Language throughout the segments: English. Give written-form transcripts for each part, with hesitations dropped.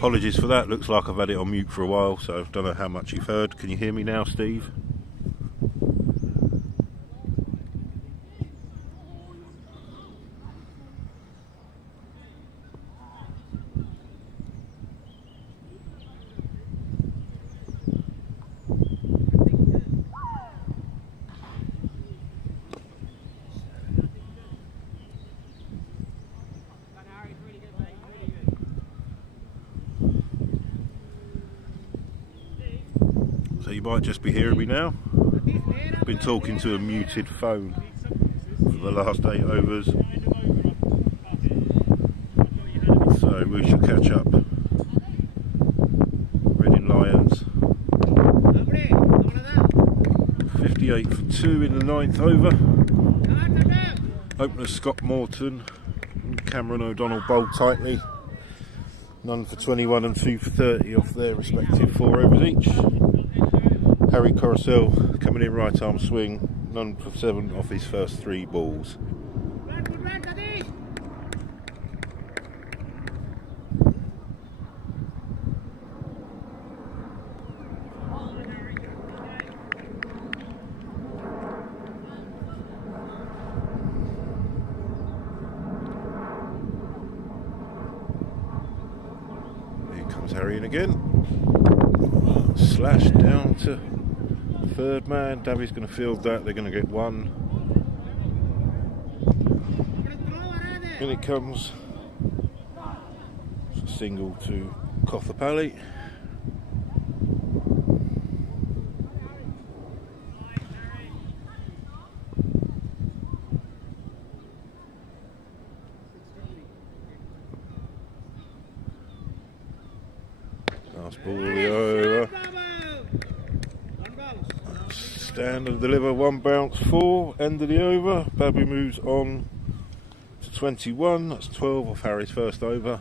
Apologies for that, looks like I've had it on mute for a while, so I don't know how much you've heard. Can you hear me now, Steve? So you might just be hearing me now. I've been talking to a muted phone for the last 8 overs. So we shall catch up. Reading Lions. 58 for 2 in the 9th over. Opener Scott Morton and Cameron O'Donnell bowled tightly. None for 21 and 2 for 30 off their respective 4 overs each. Harry Coruscant coming in right arm swing, none for 7 off his first 3 balls. Here comes Harry in again. Slash down to third man. Davi's going to field that. They're going to get 1. In it comes. It's a single to Kothapalli. Last ball of the over. Stand and deliver, 1 bounce, 4, end of the over. Babu moves on to 21, that's 12 off Harry's first over.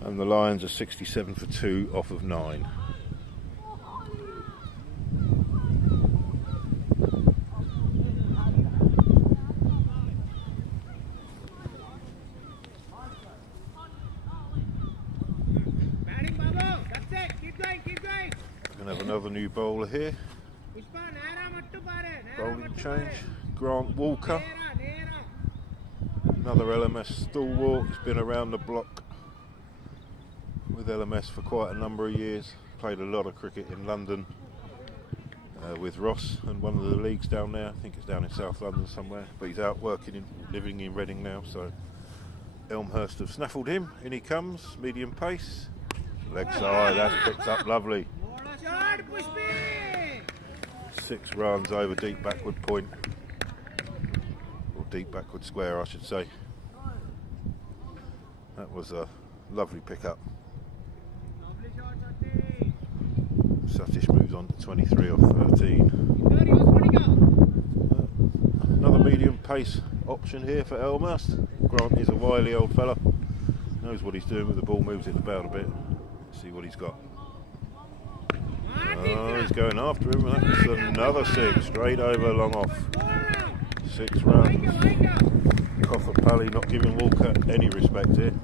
And the Lions are 67 for 2 off of 9. We're going to have another new bowler here. Bowling change, Grant Walker, another LMS stalwart. He's been around the block with LMS for quite a number of years. Played a lot of cricket in London with Ross and one of the leagues down there. I think it's down in South London somewhere, but he's out working living in Reading now, so Elmhurst have snaffled him. In he comes, medium pace, leg side, that's picked up lovely. 6 runs over deep backward point, or deep backward square I should say. That was a lovely pickup. Satish moves on to 23 off 13. Another medium pace option here for Elmhurst. Grant is a wily old fella, knows what he's doing with the ball, moves it about a bit. Let's see what he's got. Oh, he's going after him, and that's another 6, straight over, long off. 6 runs. Kothapalli not giving Walker any respect here.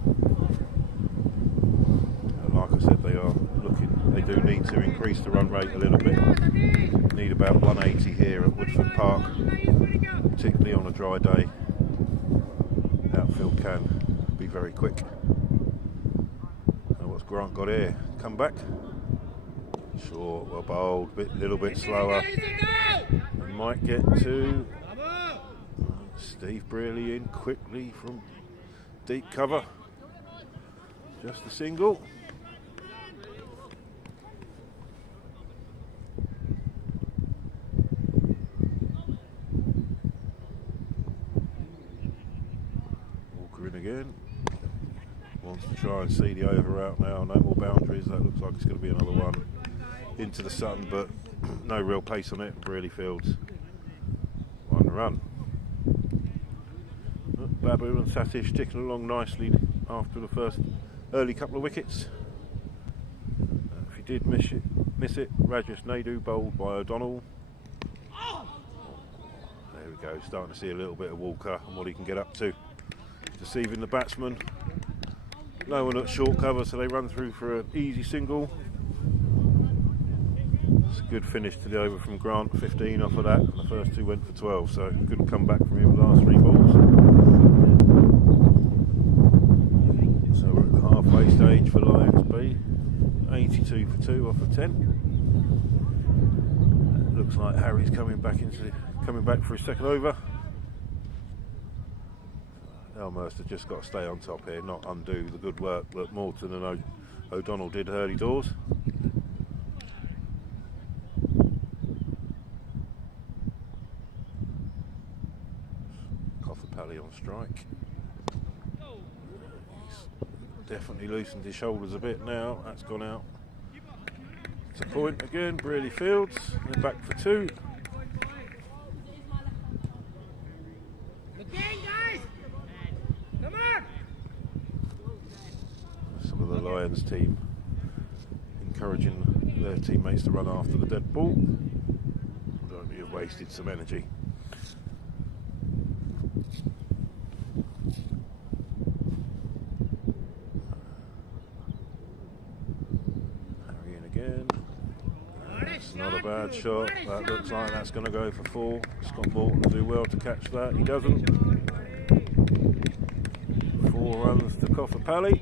Like I said, they do need to increase the run rate a little bit. Need about 180 here at Woodford Park, particularly on a dry day. Outfield can be very quick. Now what's Grant got here? Come back. Short, well bowled, little bit slower. And might get to Steve Brearley in quickly from deep cover. Just a single. Walker in again. Wants to try and see the over out now. No more boundaries. That looks like it's going to be another one into the sun, but no real pace on it. Really fields 1 run. Babu and Satish ticking along nicely after the first early couple of wickets. If he did miss it, Rajesh Naidu bowled by O'Donnell. There we go, starting to see a little bit of Walker and what he can get up to. Deceiving the batsman. No one at short cover, so they run through for an easy single. It's a good finish to the over from Grant, 15 off of that, and the first two went for 12, so good comeback from him the last three balls. So we're at the halfway stage for Lions B, 82 for 2 off of 10. It looks like Harry's coming back for his second over. Elmhurst have just got to stay on top here, not undo the good work that Morton and O'Donnell did early doors. Coffapelli on strike. He's definitely loosened his shoulders a bit now. That's gone out. It's a point again. Brearley Fields. They're back for 2. Some of the Lions team encouraging their teammates to run after the dead ball. Don't be have wasted some energy. Harry in again. That's not a bad shot. That looks like that's going to go for 4. Scott Morton will do well to catch that. He doesn't. 4 runs to Coffapelli.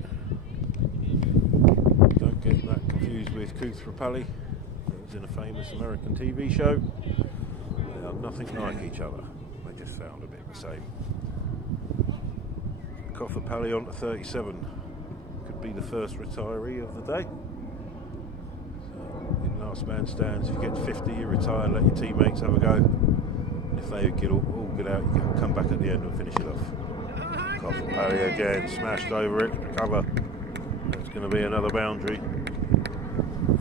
Don't get that confused with Couthrapelli. It was in a famous American TV show. They are nothing like each other. They just sound a bit the same. Coffapelli on to 37. Could be the first retiree of the day. So in last man stands, if you get 50 you retire, let your teammates have a go. And if they get all get out, you can come back at the end and finish it off. Coffapelli again, smashed over it, cover. That's going to be another boundary.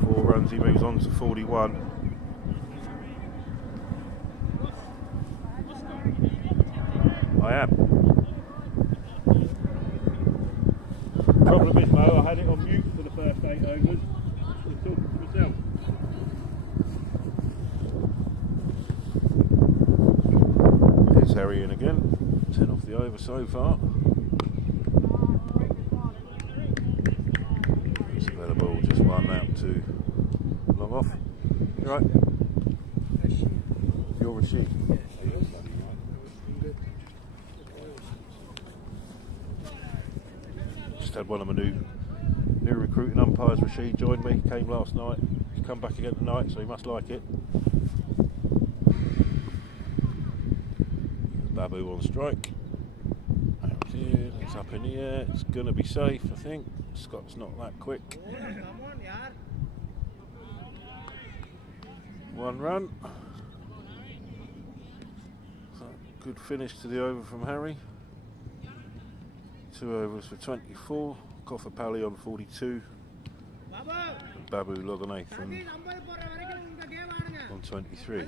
4 runs, he moves on to 41. I am. Problem is, Mo, I had it on mute for the first 8 overs. Just talking to myself. Here's Harry in again. 10 off the over so far. It's a better ball, just 1 out to long off. You right? You're Rashid. Just had one of my new recruiting umpires, Rashid, joined me, came last night. He's come back again tonight, so he must like it. Babu on strike. It's up in the air. It's going to be safe, I think. Scott's not that quick. 1 run. So good finish to the over from Harry. 2 overs for 24. Coffapelli on 42. And Babu Loganathan on 23.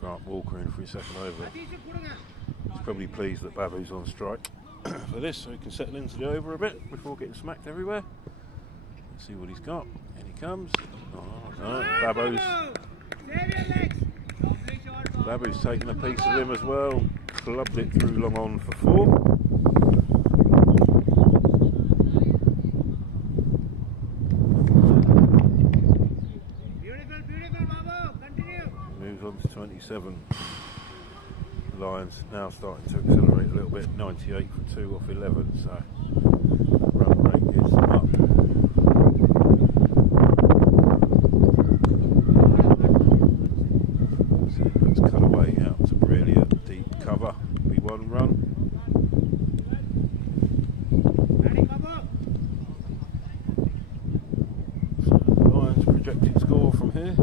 Grant Walker in for his second over. He's probably pleased that Babu's on strike for this, so he can settle into the over a bit before getting smacked everywhere. Let's see what he's got. In he comes. Oh, no. Babu's taking a piece of him as well. Clubbed it through long on for 4. Moves on to 27. The Lions now starting to accelerate a little bit. 98 for 2 off 11, so run rate is up. So let's cut away out to really a deep cover. Be 1 run. So the Lions projected score from here.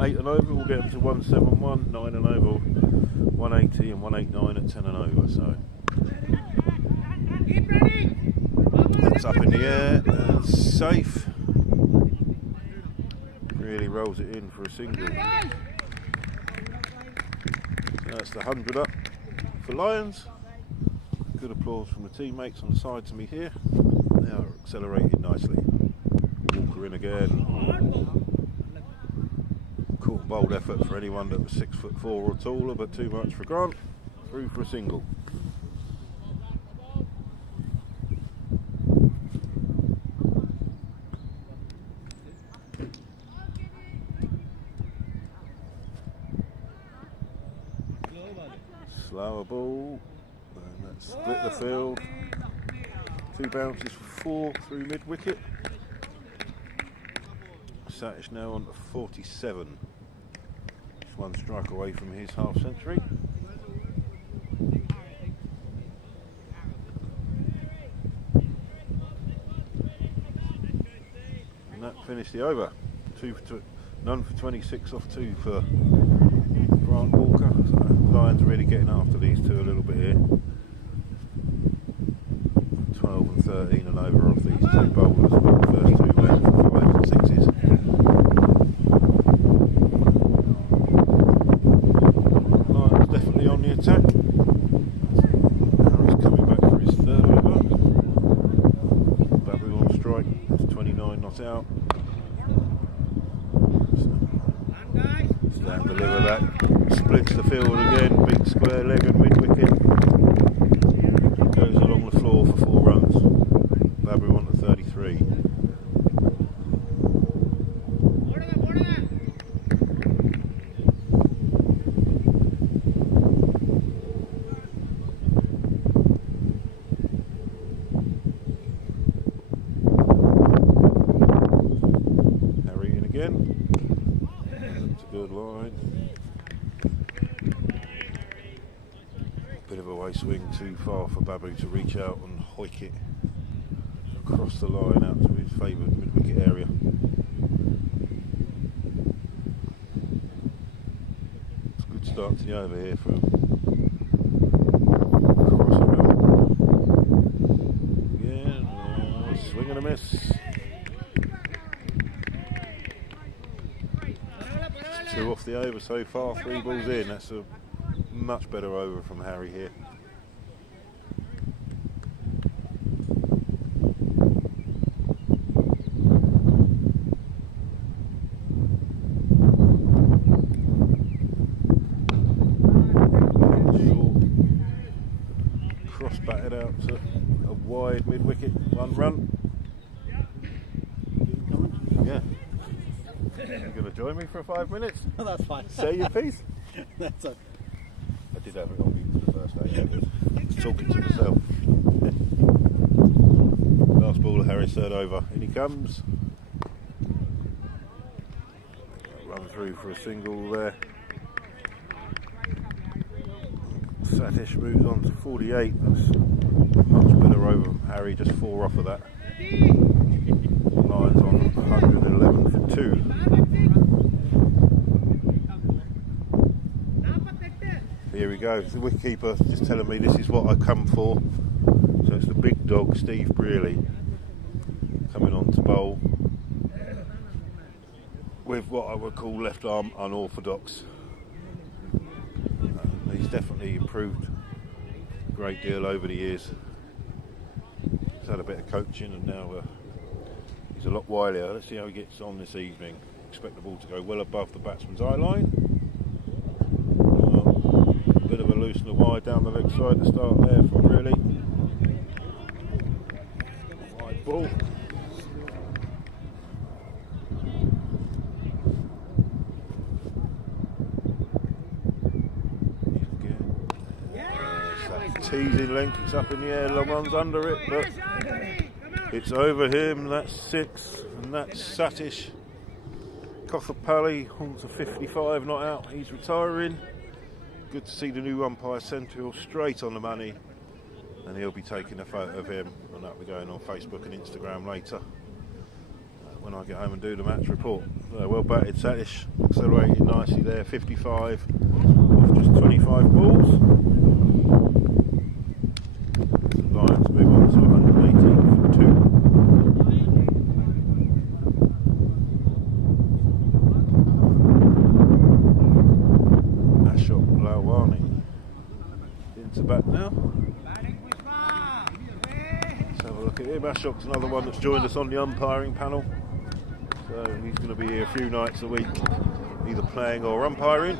8 and over, we'll get them to 171, 9 and over, 180 and 189 at 10 and over. So that's up in the air, safe. Really rolls it in for a single. So that's the 100 up for Lions. Good applause from the teammates on the side to me here. They are accelerating nicely. Walker Walker in again. Cool, bold effort for anyone that was 6'4" or taller, but too much for Grant. Through for a single. Slower ball, and that split the field. 2 bounces for 4 through mid-wicket. Satish now on to 47. Just 1 strike away from his half-century. And that finished the over. None for 26 off 2 for Grant Walker. So Lions are really getting after these two a little bit here. 12 and 13 and over off these 2 bowlers. Well, the first 2 went for 5s and 6s. Lions definitely on the attack. Harry's coming back for his 3rd over. Babu on strike. That's 29 not out. Stand deliver that. Splits the field again. Big square leg and mid-wicket. Goes along the floor for 4 runs. Babu on to 33. Harry in again. That's a good line. Bit of a way swing, too far for Babu to reach out and hoik it across the line out to his favoured mid-wicket area. It's a good start to the over here for him. Cross around. Again, swing and a miss. 2 off the over so far, 3 balls in. That's a much better over from Harry here. Cross batted out to a wide mid-wicket, 1 run. Yeah. You're going to join me for 5 minutes? Oh, that's fine. Say your piece? That's a... I did have it on mute for the first day. I was talking to myself. Last ball of Harry's 3rd over. In he comes. Run through for a single there. Satish moves on to 48. That's much better over from Harry. Just 4 off of that. Lions on 111 for 2. Here we go. The wicketkeeper just telling me this is what I come for. So it's the big dog, Steve Brearley, coming on to bowl with what I would call left arm unorthodox. He's definitely improved a great deal over the years. He's had a bit of coaching and now he's a lot wilier. Let's see how he gets on this evening. Expect the ball to go well above the batsman's eye line. Bit of a loose and a wide down the leg side to start there from Brearley. Wide ball. Teasing length, it's up in the air, long one's under it, but it's over him. That's 6, and that's Satish. Kothapalli on to 55, not out, he's retiring. Good to see the new umpire Central straight on the money, and he'll be taking a photo of him, and that'll be going on Facebook and Instagram later when I get home and do the match report. Well batted Satish, accelerated nicely there, 55 off just 25 balls. Lions move on to 118 for 2. Ashok Lawani into bat now. Let's have a look at him. Ashok's another one that's joined us on the umpiring panel. So he's going to be here a few nights a week, either playing or umpiring.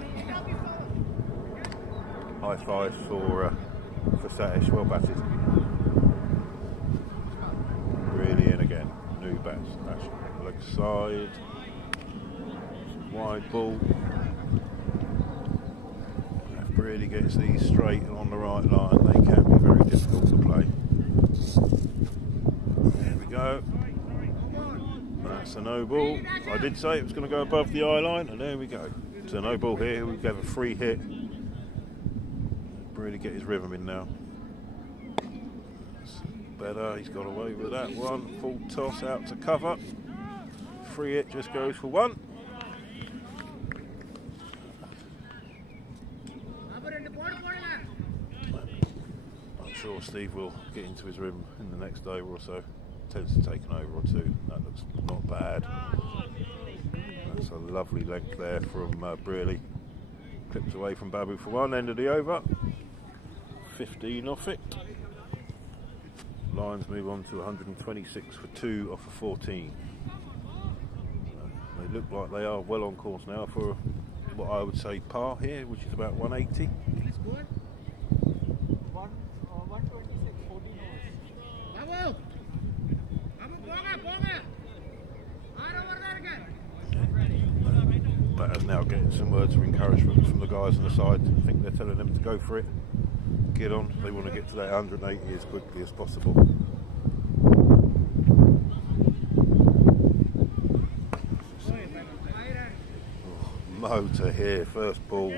High fives for Satish, well batted. Really in again. New bat, leg side. Wide ball. If Brady gets these straight and on the right line, they can be very difficult to play. There we go. That's a no ball. I did say it was going to go above the eye line, and there we go. It's a no ball here. We have a free hit. Really get his rhythm in now. That's better. He's got away with that one. Full toss out to cover. Free hit just goes for one. I'm sure Steve will get into his rhythm in the next over or so. Tends to take an over or two. That looks not bad. That's a lovely length there from Brearley. Clipped away from Babu for one. End of the over. 15 off it. Lions move on to 126 for 2 off of 14. They look like they are well on course now for what I would say par here, which is about 180. Let's go. 126, 14 hours. Batter's now getting some words of encouragement from the guys on the side. I think they're telling them to go for it. Get on. They want to get to that 180 as quickly as possible. Motor here, first ball.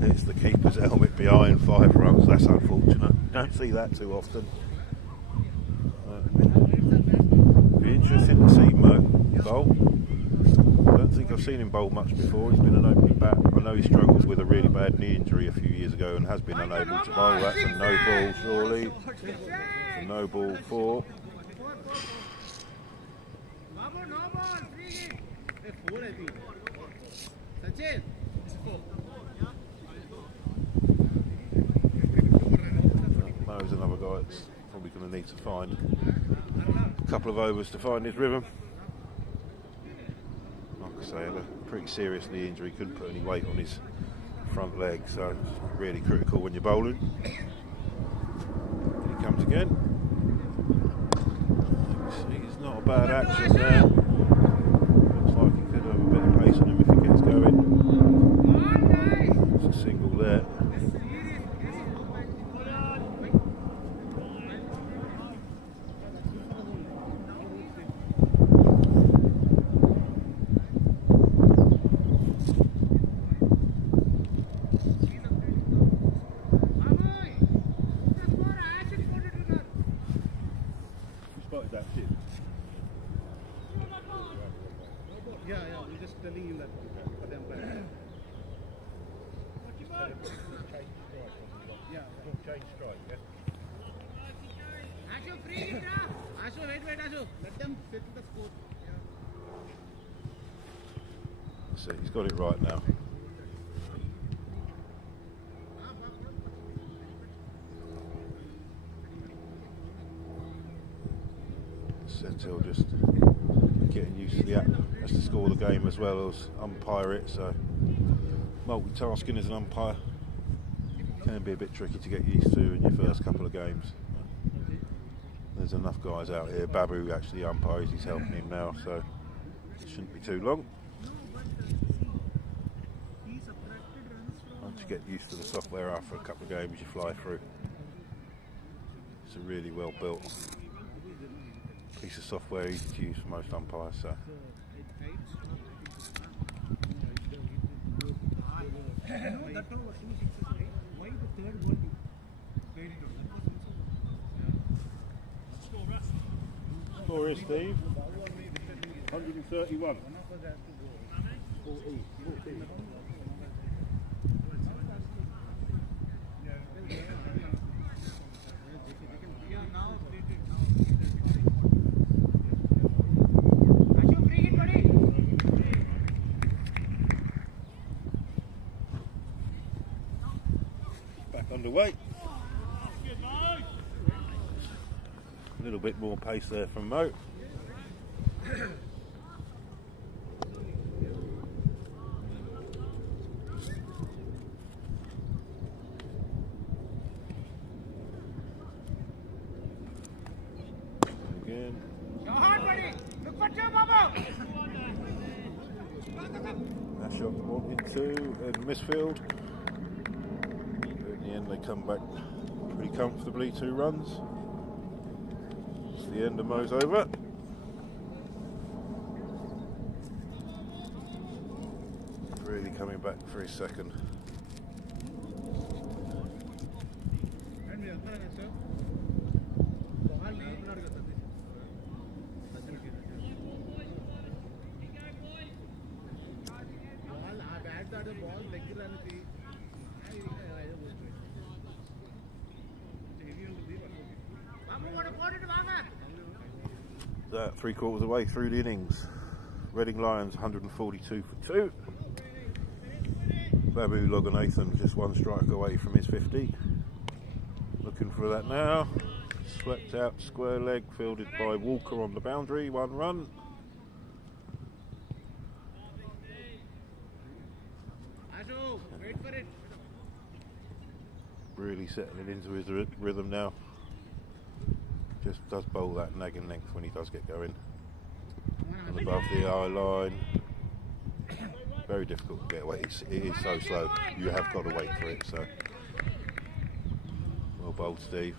Hits the keeper's helmet behind, 5 runs. That's unfortunate. Don't see that too often. Be interesting to see Mo bowl. I don't think I've seen him bowl much before. He's been an opening bat. I know he struggled with a really bad knee injury a few years ago and has been unable to bowl. That's a no ball, surely. It's a no ball 4. Mo's another guy that's probably going to need to find a couple of overs to find his rhythm. Like I say, a pretty serious knee injury, couldn't put any weight on his front leg, so it's really critical when you're bowling. Here he comes again. See, it's not a bad action there. Looks like he could have a bit of pace on him if he gets going. It's a single there. So he's got it right now. Sentil just getting used to the app, has to score the game as well as umpire it, so multitasking as an umpire can be a bit tricky to get used to in your first couple of games. There's enough guys out here. Babu actually umpires, he's helping him now, so it shouldn't be too long. Once you get used to the software after a couple of games, you fly through. It's a really well built piece of software, easy to use for most umpires. So. Score is, Steve? 131. Back underway. A little bit more pace there from Mo. Again. Go hard, buddy. Look for two, Bubba. That shot wanted to in Misfield. In the end, they come back pretty comfortably, 2 runs. It's the end of Mo's over. Really coming back for his second. That 3/4 away through the innings. Reading Lions 142 for 2. Babu Loganathan just 1 strike away from his 50. Looking for that now. Swept out square leg, fielded by Walker on the boundary, 1 run. Wait for it. Really settling into his rhythm now. Just does bowl that nagging length when he does get going. And above the eye line. Very difficult to get away. It is so slow. You have got to wait for it. So, well bowled, Steve.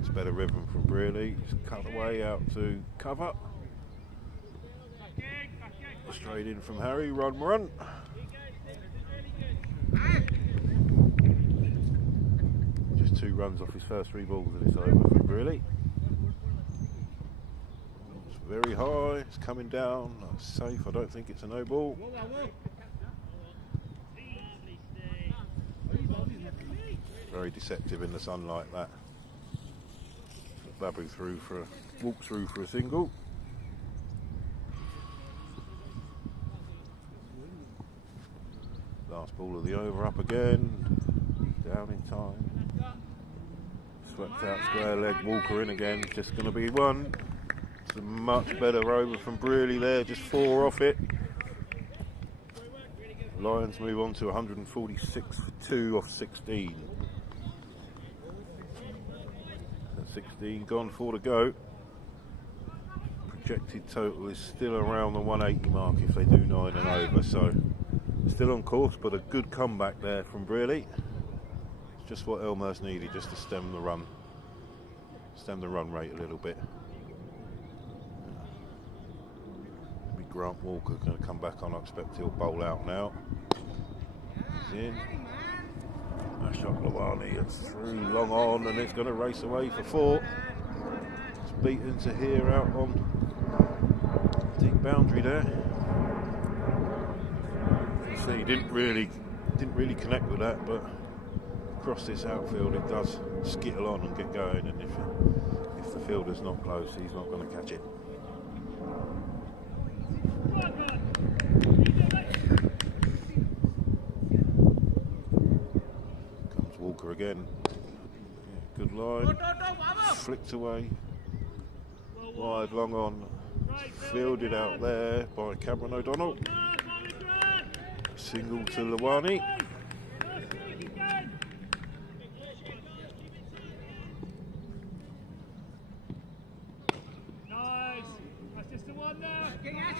It's better rhythm from Brearley. He's cut away out to cover. Straight in from Harry, run. Just 2 runs off his first 3 balls and it's over from Brearley. It's very high, it's coming down, that's safe, I don't think it's a no ball. Very deceptive in the sunlight, that. Babu walks through for a single. Last ball of the over, up again, down in time. Swept out square leg, Walker in again, just going to be 1. It's a much better over from Brearley there, just 4 off it. Lions move on to 146 for 2 off 16. 16 gone, 4 to go. Projected total is still around the 180 mark if they do 9 and over, so still on course, but a good comeback there from Brearley. It's just what Elmhurst needed, just to stem the run rate a little bit. Maybe Grant Walker going to come back on. I expect he'll bowl out now. He's in. That shot Lawani, it's through, long on, and it's going to race away for 4. It's beaten to here out on deep boundary there. See, he didn't really connect with that, but across this outfield it does skittle on and get going, and if the fielder's not close, he's not going to catch it. Comes Walker again. Yeah, good line. Flicked away. Wide, long on. Fielded out there by Cameron O'Donnell. Single to Lawani.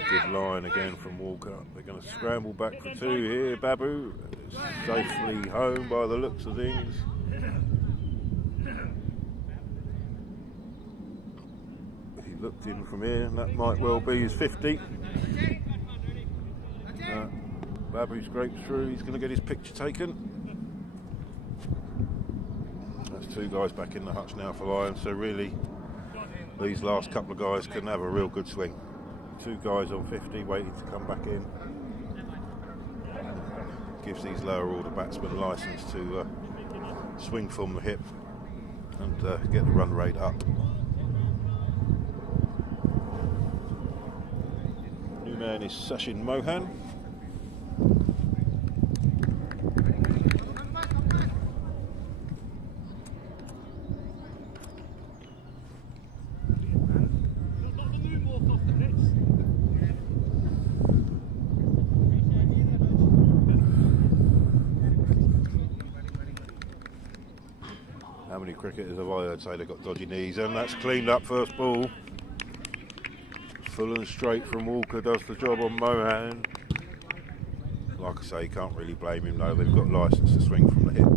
Good line again from Walker. They're going to scramble back for 2 here. Babu is safely home by the looks of things. He looked in from here, and that might well be his 50. Babu scrapes through, he's going to get his picture taken. That's 2 guys back in the hutch now for Lions, so really these last couple of guys can have a real good swing. 2 guys on 50 waiting to come back in. Gives these lower order batsmen licence to swing from the hip and get the run rate up. man is Sachin Mohan. How many cricketers have I heard say they've got dodgy knees? And that's cleaned up first ball. Full and straight from Walker does the job on Mohan. Like I say, you can't really blame him though. They've got licence to swing from the hip.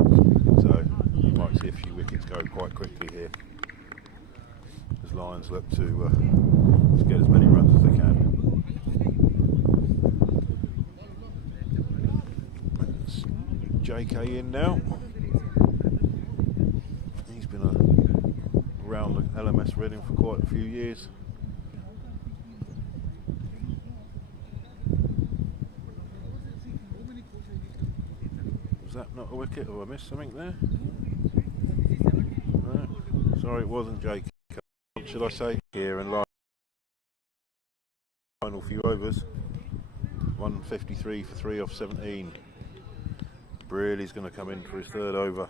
So you might see a few wickets go quite quickly here. As Lions look to get as many runs as they can. That's JK in now. He's been around the LMS Reading for quite a few years. Was that not a wicket, or I missed something there? No. Sorry, it wasn't JK. What should I say? Here and final few overs. 153 for 3 off 17. Brearley's going to come in for his third over.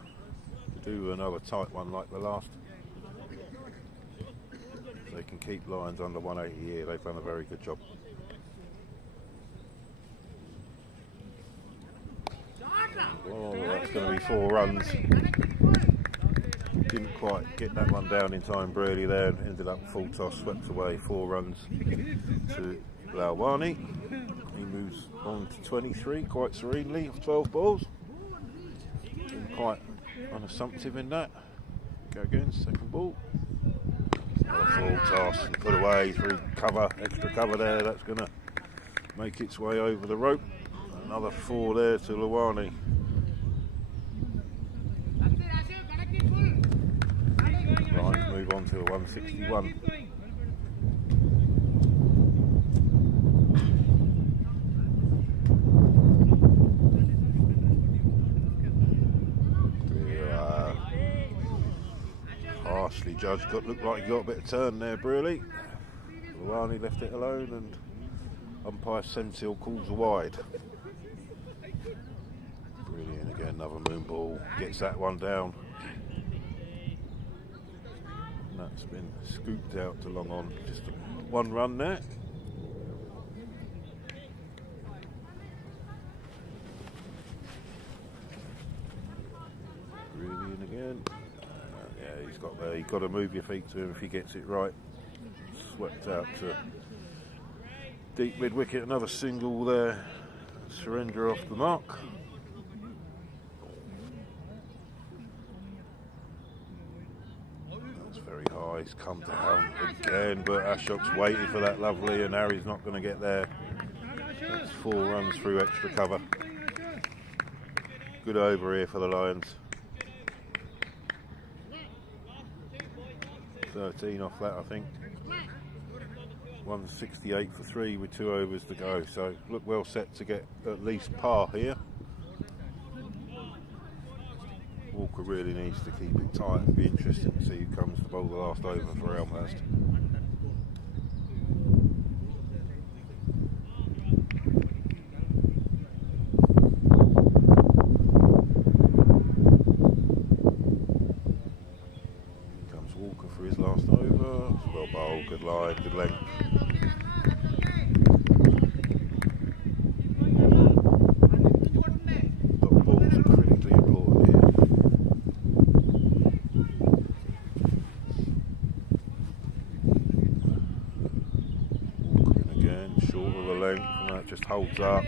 Do another tight one like the last. If they can keep Lions under 180 here, they've done a very good job. Oh, that's going to be 4 runs. Didn't quite get that one down in time. Brearley there ended up full toss, swept away. 4 runs to Lalwani. He moves on to 23 quite serenely off 12 balls. Been quite unassumptive in that. Go again, second ball. Another full toss and put away through cover, extra cover there. That's going to make its way over the rope. Another 4 there to Lawani. Lions move on to a 161. Harshly judged. Looked like he got a bit of turn there, Brearley. Lawani left it alone and umpire Sentil calls a wide. Brilliant again, another moon ball. Gets that one down. And that's been scooped out to long on. Just 1 run there. Brilliant again. Yeah, he's got there. You've got to move your feet to him if he gets it right. Swept out to deep mid wicket. Another single there. Surrender off the mark. That's very high. He's come down again, but Ashok's waiting for that lovely, and Harry's not going to get there. That's 4 runs through extra cover. Good over here for the Lions. 13 off that, I think. 168 for 3 with 2 overs to go, so look well set to get at least par here. Walker really needs to keep it tight. It'll be interesting to see who comes to bowl the last over for Elmhurst. Comes Walker for his last over. Well bowled, good line, good length. Just holds up.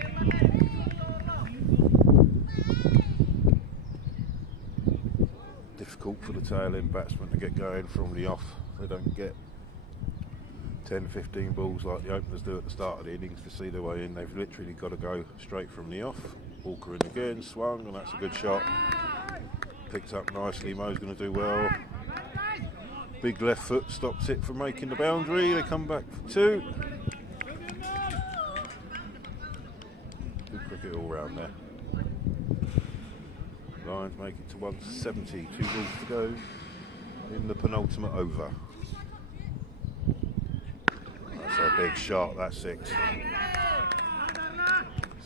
Difficult for the tail end batsman to get going from the off. They don't get 10-15 balls like the openers do at the start of the innings to see their way in. They've literally got to go straight from the off. Walker in again, swung, and that's a good shot. Picked up nicely. Mo's going to do well. Big left foot stops it from making the boundary. They come back for 2. Cricket all round there. Lions make it to 170, 2 balls to go in the penultimate over. That's a Big shot, that's 6. There's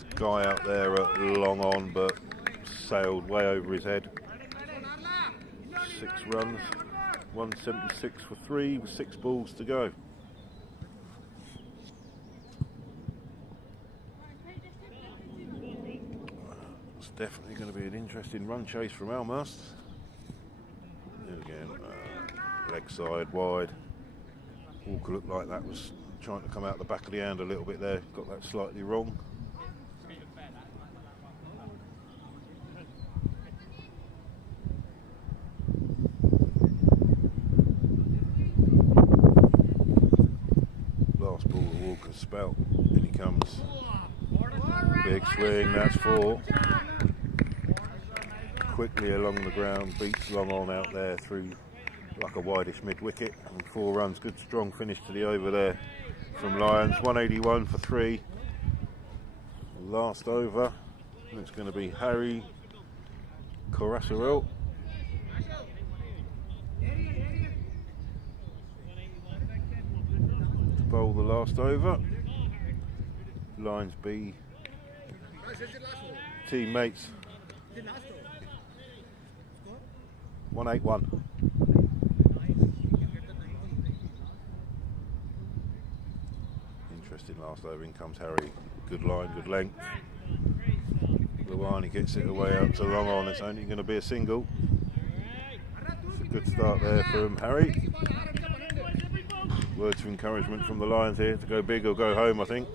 a guy out there at long on, but sailed way over his head. 6 runs, 176 for 3 with 6 balls to go. It's definitely going to be an interesting run chase from Elmhurst. There again, leg side wide. Walker looked like that was trying to come out the back of the hand a little bit there. Got that slightly wrong. Last ball of Walker's spout. In he comes. Big swing, that's 4. Quickly along the ground, beats long on out there through like a wideish mid-wicket, and 4 runs. Good strong finish to the over there from Lyons. 181 for 3. Last over, and it's going to be Harry Corasarel. To bowl the last over. Lyons B teammates. 181. Interesting last over. In comes Harry. Good line, good length. Luani gets it away out to long on. It's only going to be a single. It's a good start there from Harry. Words of encouragement from the Lions here to go big or go home, I think.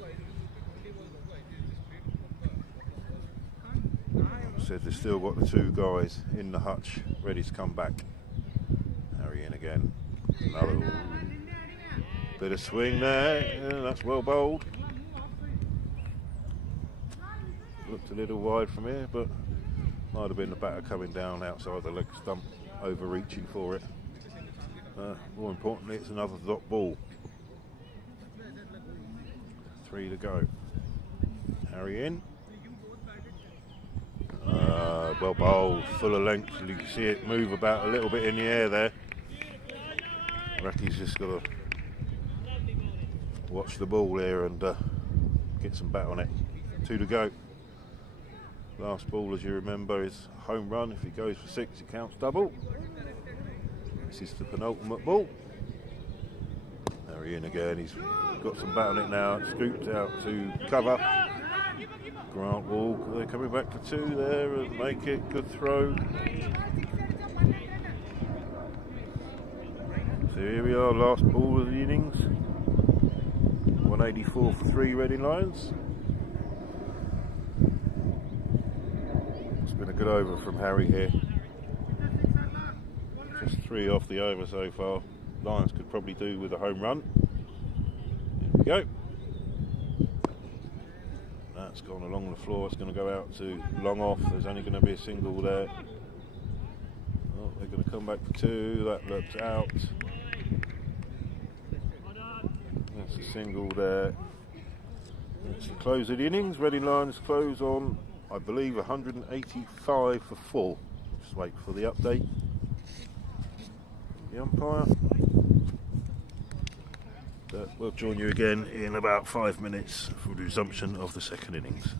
Said they've still got the 2 guys in the hutch ready to come back. Harry in again. Another bit of swing there. Yeah, that's well bowled. Looked a little wide from here, but might have been the batter coming down outside the leg stump, overreaching for it. More importantly, it's another dot ball. 3 to go. Harry in. Well bowled, full of length. You can see it move about a little bit in the air there. Raki's just got to watch the ball here and get some bat on it. 2 to go. Last ball, as you remember, is home run. If he goes for 6, it counts double. This is the penultimate ball. Harry in again. He's got some bat on it now. Scooped out to cover. Grant Walker, they're coming back for 2 there and make it. Good throw. So here we are, last ball of the innings. 184 for 3 Reading Lions. It's been a good over from Harry here. Just 3 off the over so far. Lions could probably do with a home run. Here we go. That's gone along the floor. It's going to go out to long off. There's only going to be a single there. Oh, they're going to come back for 2. That looks out. That's a single there. It's the close of the innings. Reading Lions close on, I believe, 185 for 4. Just wait for the update. The umpire. But we'll join you again in about 5 minutes for the resumption of the second innings.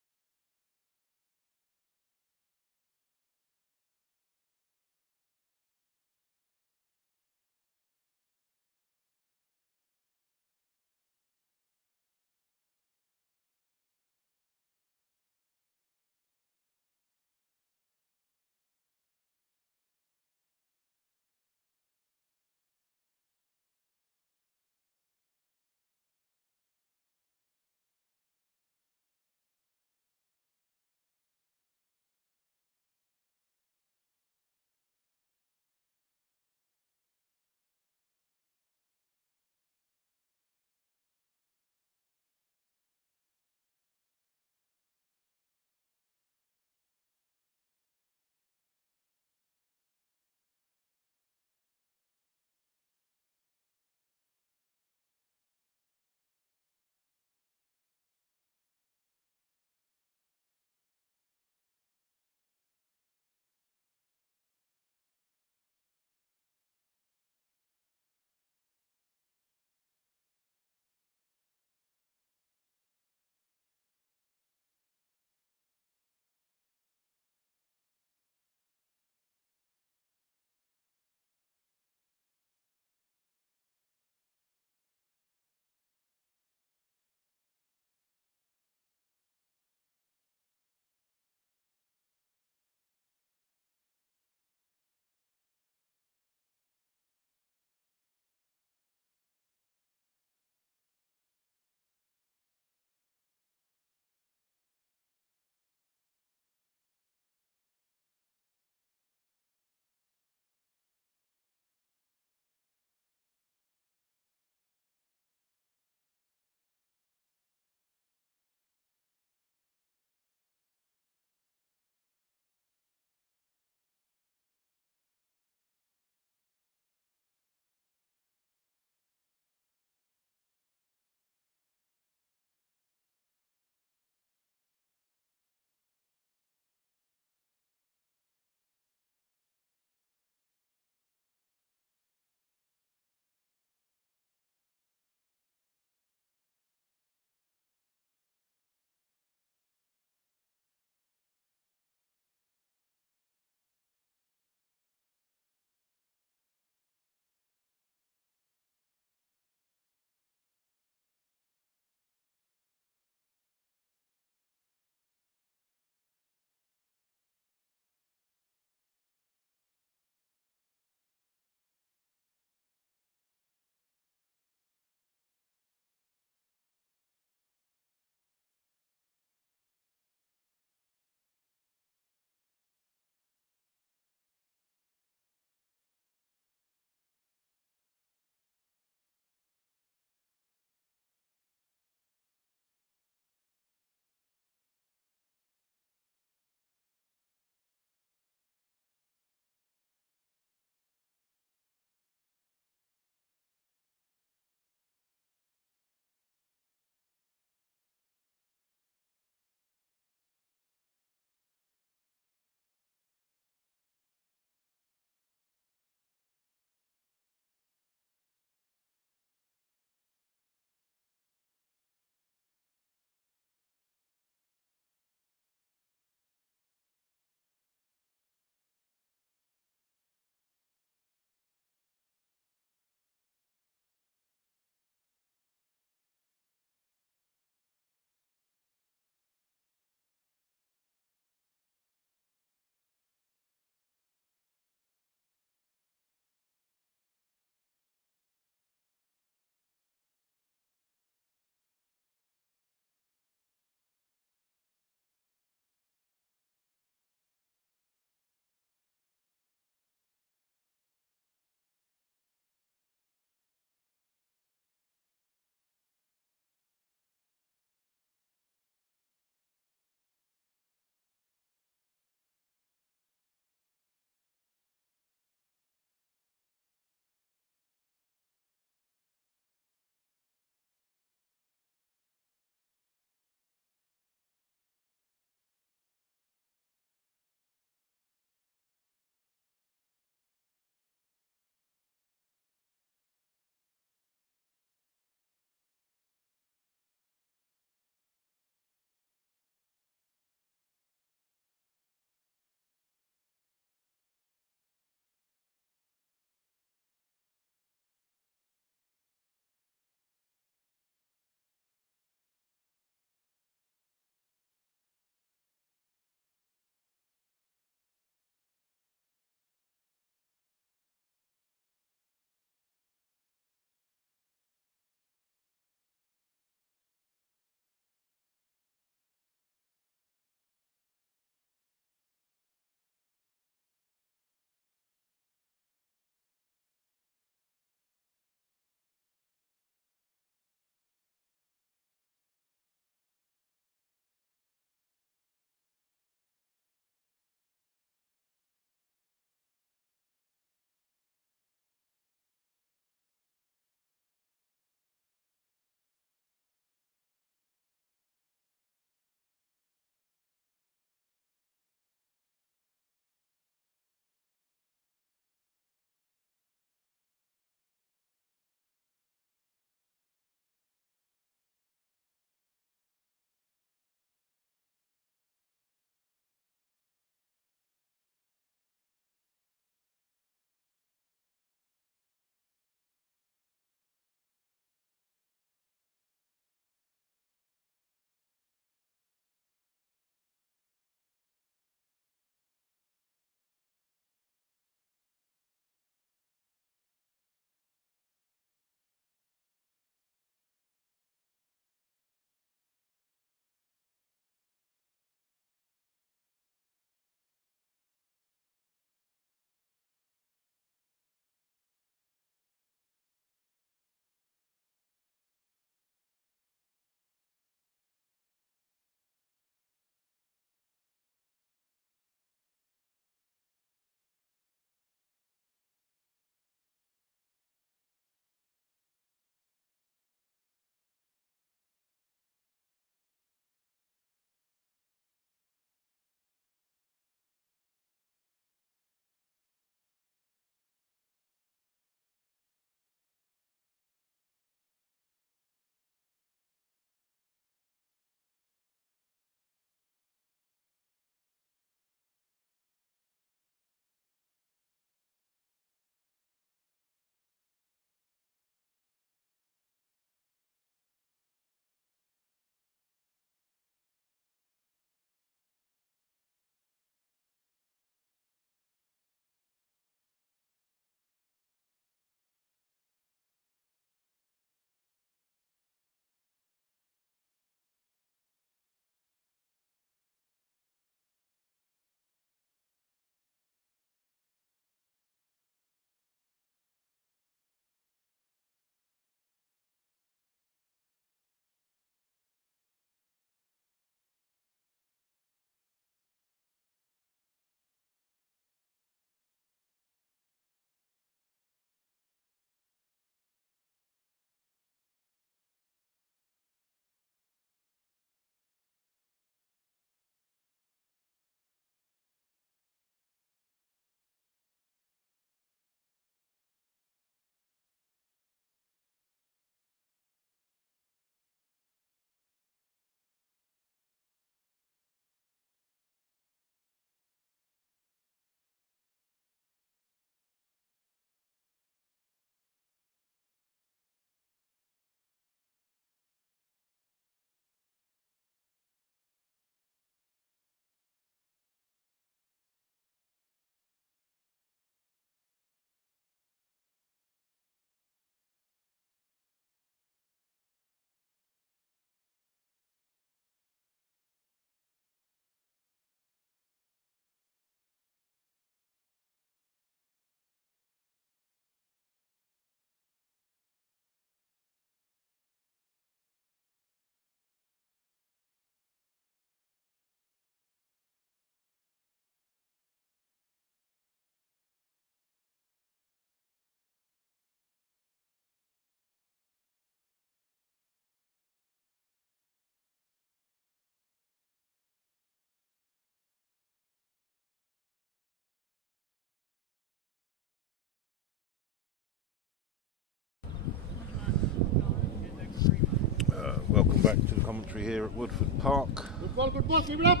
back to the commentary here at Woodford Park. Good ball, leave it up.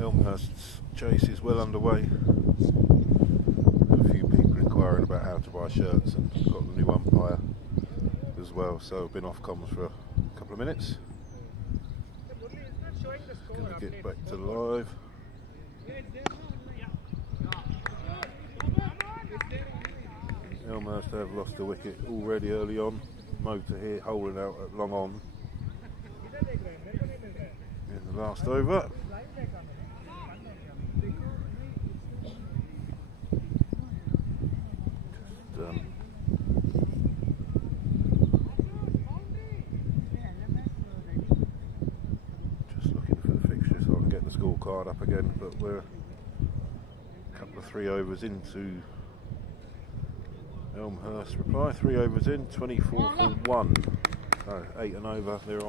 Elmhurst's chase is well underway. A few people inquiring about how to buy shirts, and got the new umpire as well, so I've been off comms for a couple of minutes. Going to get back to live. Elmhurst have lost a wicket already early on. Motor here holding out at long on in the last over. Just looking for the fixture so I can get the scorecard up again, but we're a couple of 3 overs into Elmhurst reply. 3 overs in, 24 for 1. So 8 and over. They're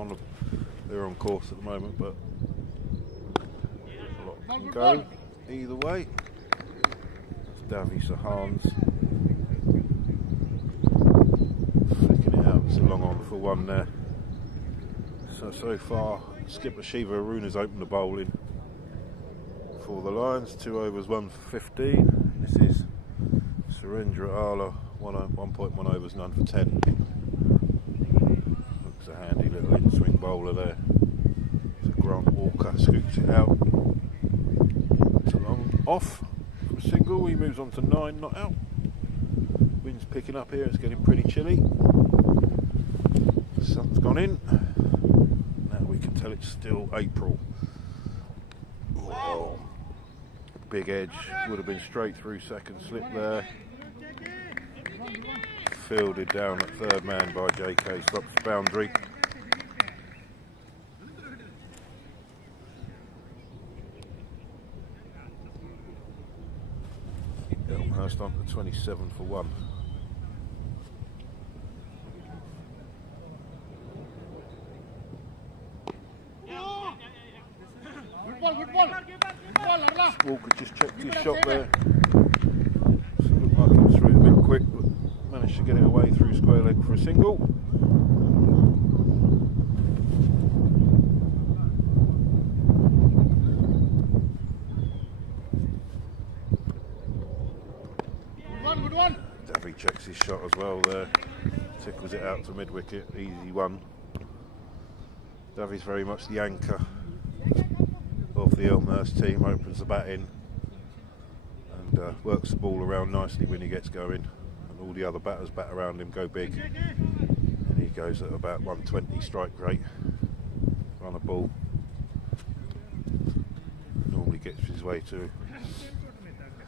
on course at the moment, but a lot can go either way. That's Davy Sahans flicking it out. It's a long on for 1 there. So far, skipper Shiva Aruna's opened the bowling for the Lions. 2 overs, 1 for 15. This is Surendra Ala, 1.1 overs, none for 10. Looks a handy little in-swing bowler there. So Grant Walker scoops it out. It's a long off for a single. He moves on to 9, not out. Wind's picking up here, it's getting pretty chilly. The sun's gone in. Now we can tell it's still April. Whoa. Big edge, would have been straight through second slip there. Fielded down at third man by JK, stops the boundary. Elmhurst on to 27 for 1. Good ball. Walker just checked his shot there. So it looked like it was through a bit quick, but managed to get it away through square leg for a single. Good one. Davy checks his shot as well there. Tickles it out to mid-wicket, easy 1. Davy's very much the anchor of the Elmhurst team, opens the bat in and works the ball around nicely when he gets going, and all the other batters bat around him go big, and he goes at about 120 strike rate, run a ball, normally gets his way to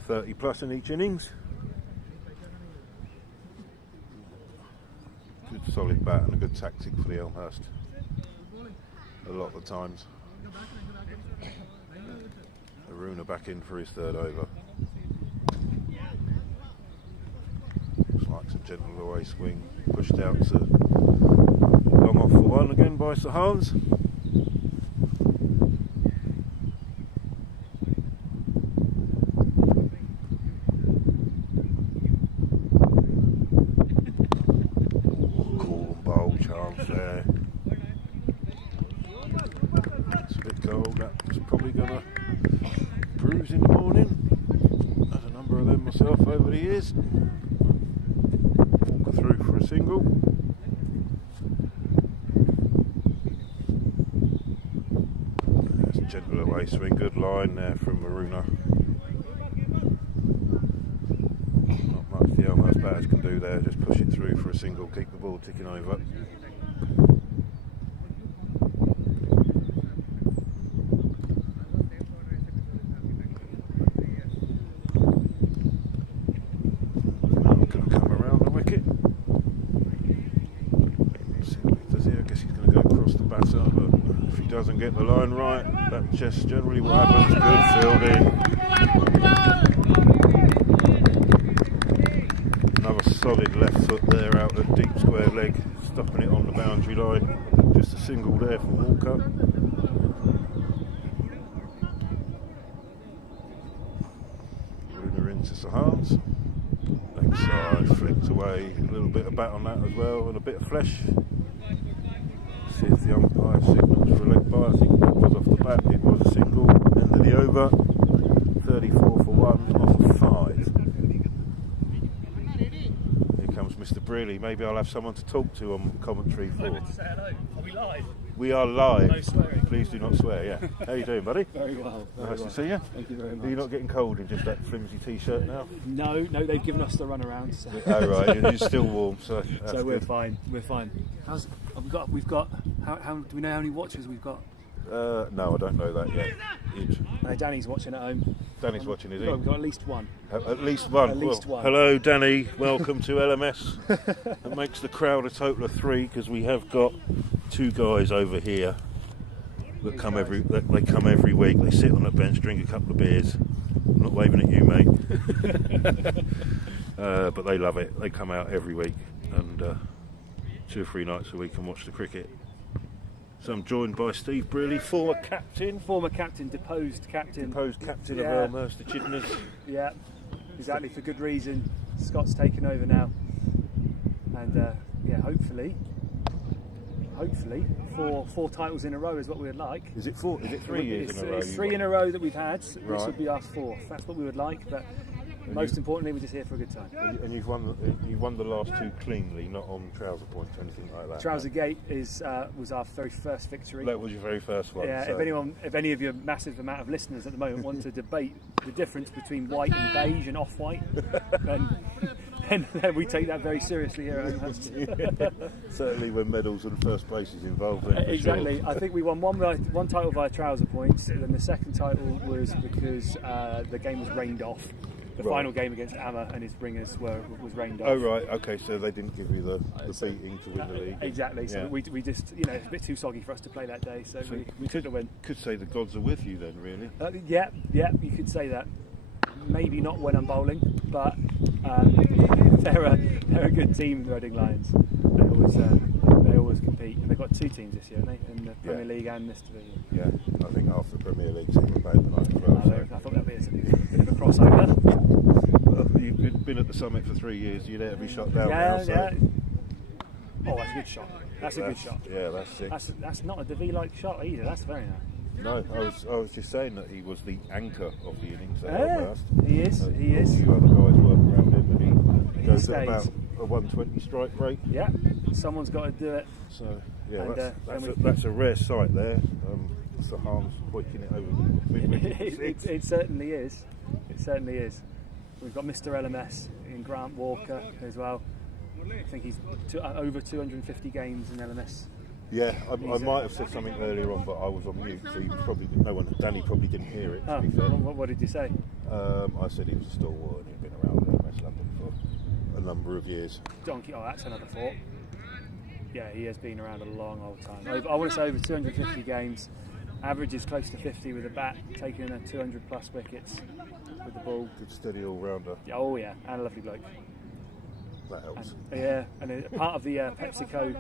30 plus in each innings. Good solid bat and a good tactic for the Elmhurst a lot of the times. Aruna back in for his 3rd over. Looks like some gentle away swing, pushed out to long off for 1 again by Sahans. Cool and bowl chance there. It's a bit cold, that's probably going to bruise in the morning. Had a number of them myself over the years. Walker through for a single. There's a gentle away swing, good line there from Aruna. Not much the Elmhurst batters can do there, just push it through for a single, keep the ball ticking over. Doesn't get the line right, that's just generally what happens. Good fielding. Another solid left foot there out at deep square leg, stopping it on the boundary line. Just a single there for Walker. Runa into Sahans. Leg side, flicked away. A little bit of bat on that as well, and a bit of flesh. see if the umpire signals for a leg bye. I think that was off the bat. It was a single. End of the over. 34 for 1 off of 5. Here comes Mr. Brearley. Maybe I'll have someone to talk to on commentary for. To say hello. Are we live? We are live. No swearing. Please do not swear. Yeah. How you doing, buddy? Very well. Nice to see you. Thank you very much. Are you not getting cold in just that flimsy t-shirt now? No, they've given us the run around. So. Oh right, you're still warm, so that's So we're good. fine. We're fine. We've got. How do we know how many watchers we've got? No, I don't know that yet. Danny's watching at home. Danny's watching, is he? We've got at least one. At least one. At least one. Hello, Danny. Welcome to LMS. That makes the crowd a total of 3 because we have got 2 guys over here that come every week. They sit on the bench, drink a couple of beers. I'm not waving at you, mate. But they love it. They come out every week and 2 or 3 nights a week and watch the cricket. So I'm joined by Steve Brearley, former captain, deposed captain of Elmhurst Echidnas. Yeah, exactly, for good reason. Scott's taken over now, and hopefully 4 titles in a row is what we would like. Is it 4? Is it 3 years in a row? It's 3 in a row that we've had. Right. This would be our 4th. That's what we would like, but most importantly, we're just here for a good time. And you've won the last 2 cleanly, not on trouser points or anything like that. Trouser Gate was our very first victory. That was your very first one. Yeah. So. If any of your massive amount of listeners at the moment want to debate the difference between white and beige and off-white, then we take that very seriously here at Elmhurst. Certainly, when medals and first place is involved. Then for Exactly. Sure. I think we won one title via trouser points, and then the second title was because the game was rained off. The final game against Amma and his bringers was rained off. Oh right, okay, so they didn't give you the beating to win the league. Exactly, so we just, it's a bit too soggy for us to play that day, so we took the win. Could say the gods are with you then, really. Yeah, you could say that. Maybe not when I'm bowling, but they're a good team, the Reading Lions. They always compete, and they've got 2 teams this year, haven't they? In the Premier League and this division. Yeah, I think half the Premier League team were playing tonight as well. I thought that'd be a bit of a crossover. You've been at the summit for 3 years. You're there to be shot down now. So. Yeah. Oh, that's a good shot. That's a good shot. Yeah, that's sick. That's not a DeVee-like shot either. That's very nice. No, I was just saying that he was the anchor of the innings at Elmhurst. He is. He is. A few other guys work around him, and he goes stays. at about a 120 strike rate. Yeah, someone's got to do it. So yeah, And, that's a rare sight there. Sir Harms pointing it over Midweek. It certainly is. It certainly is. We've got Mr. LMS in Grant Walker as well. I think he's over 250 games in LMS. Yeah, I might have said something earlier on, but I was on mute, so Danny probably didn't hear it. To be fair. What did you say? I said he was a stalwart and he'd been around LMS London for a number of years. Donkey, that's another thought. Yeah, he has been around a long old time. I want to say over 250 games. Average is close to 50 with a bat, taking 200 plus wickets with the ball. Good steady all-rounder. Oh yeah, and a lovely bloke. That helps. And part of the PepsiCo.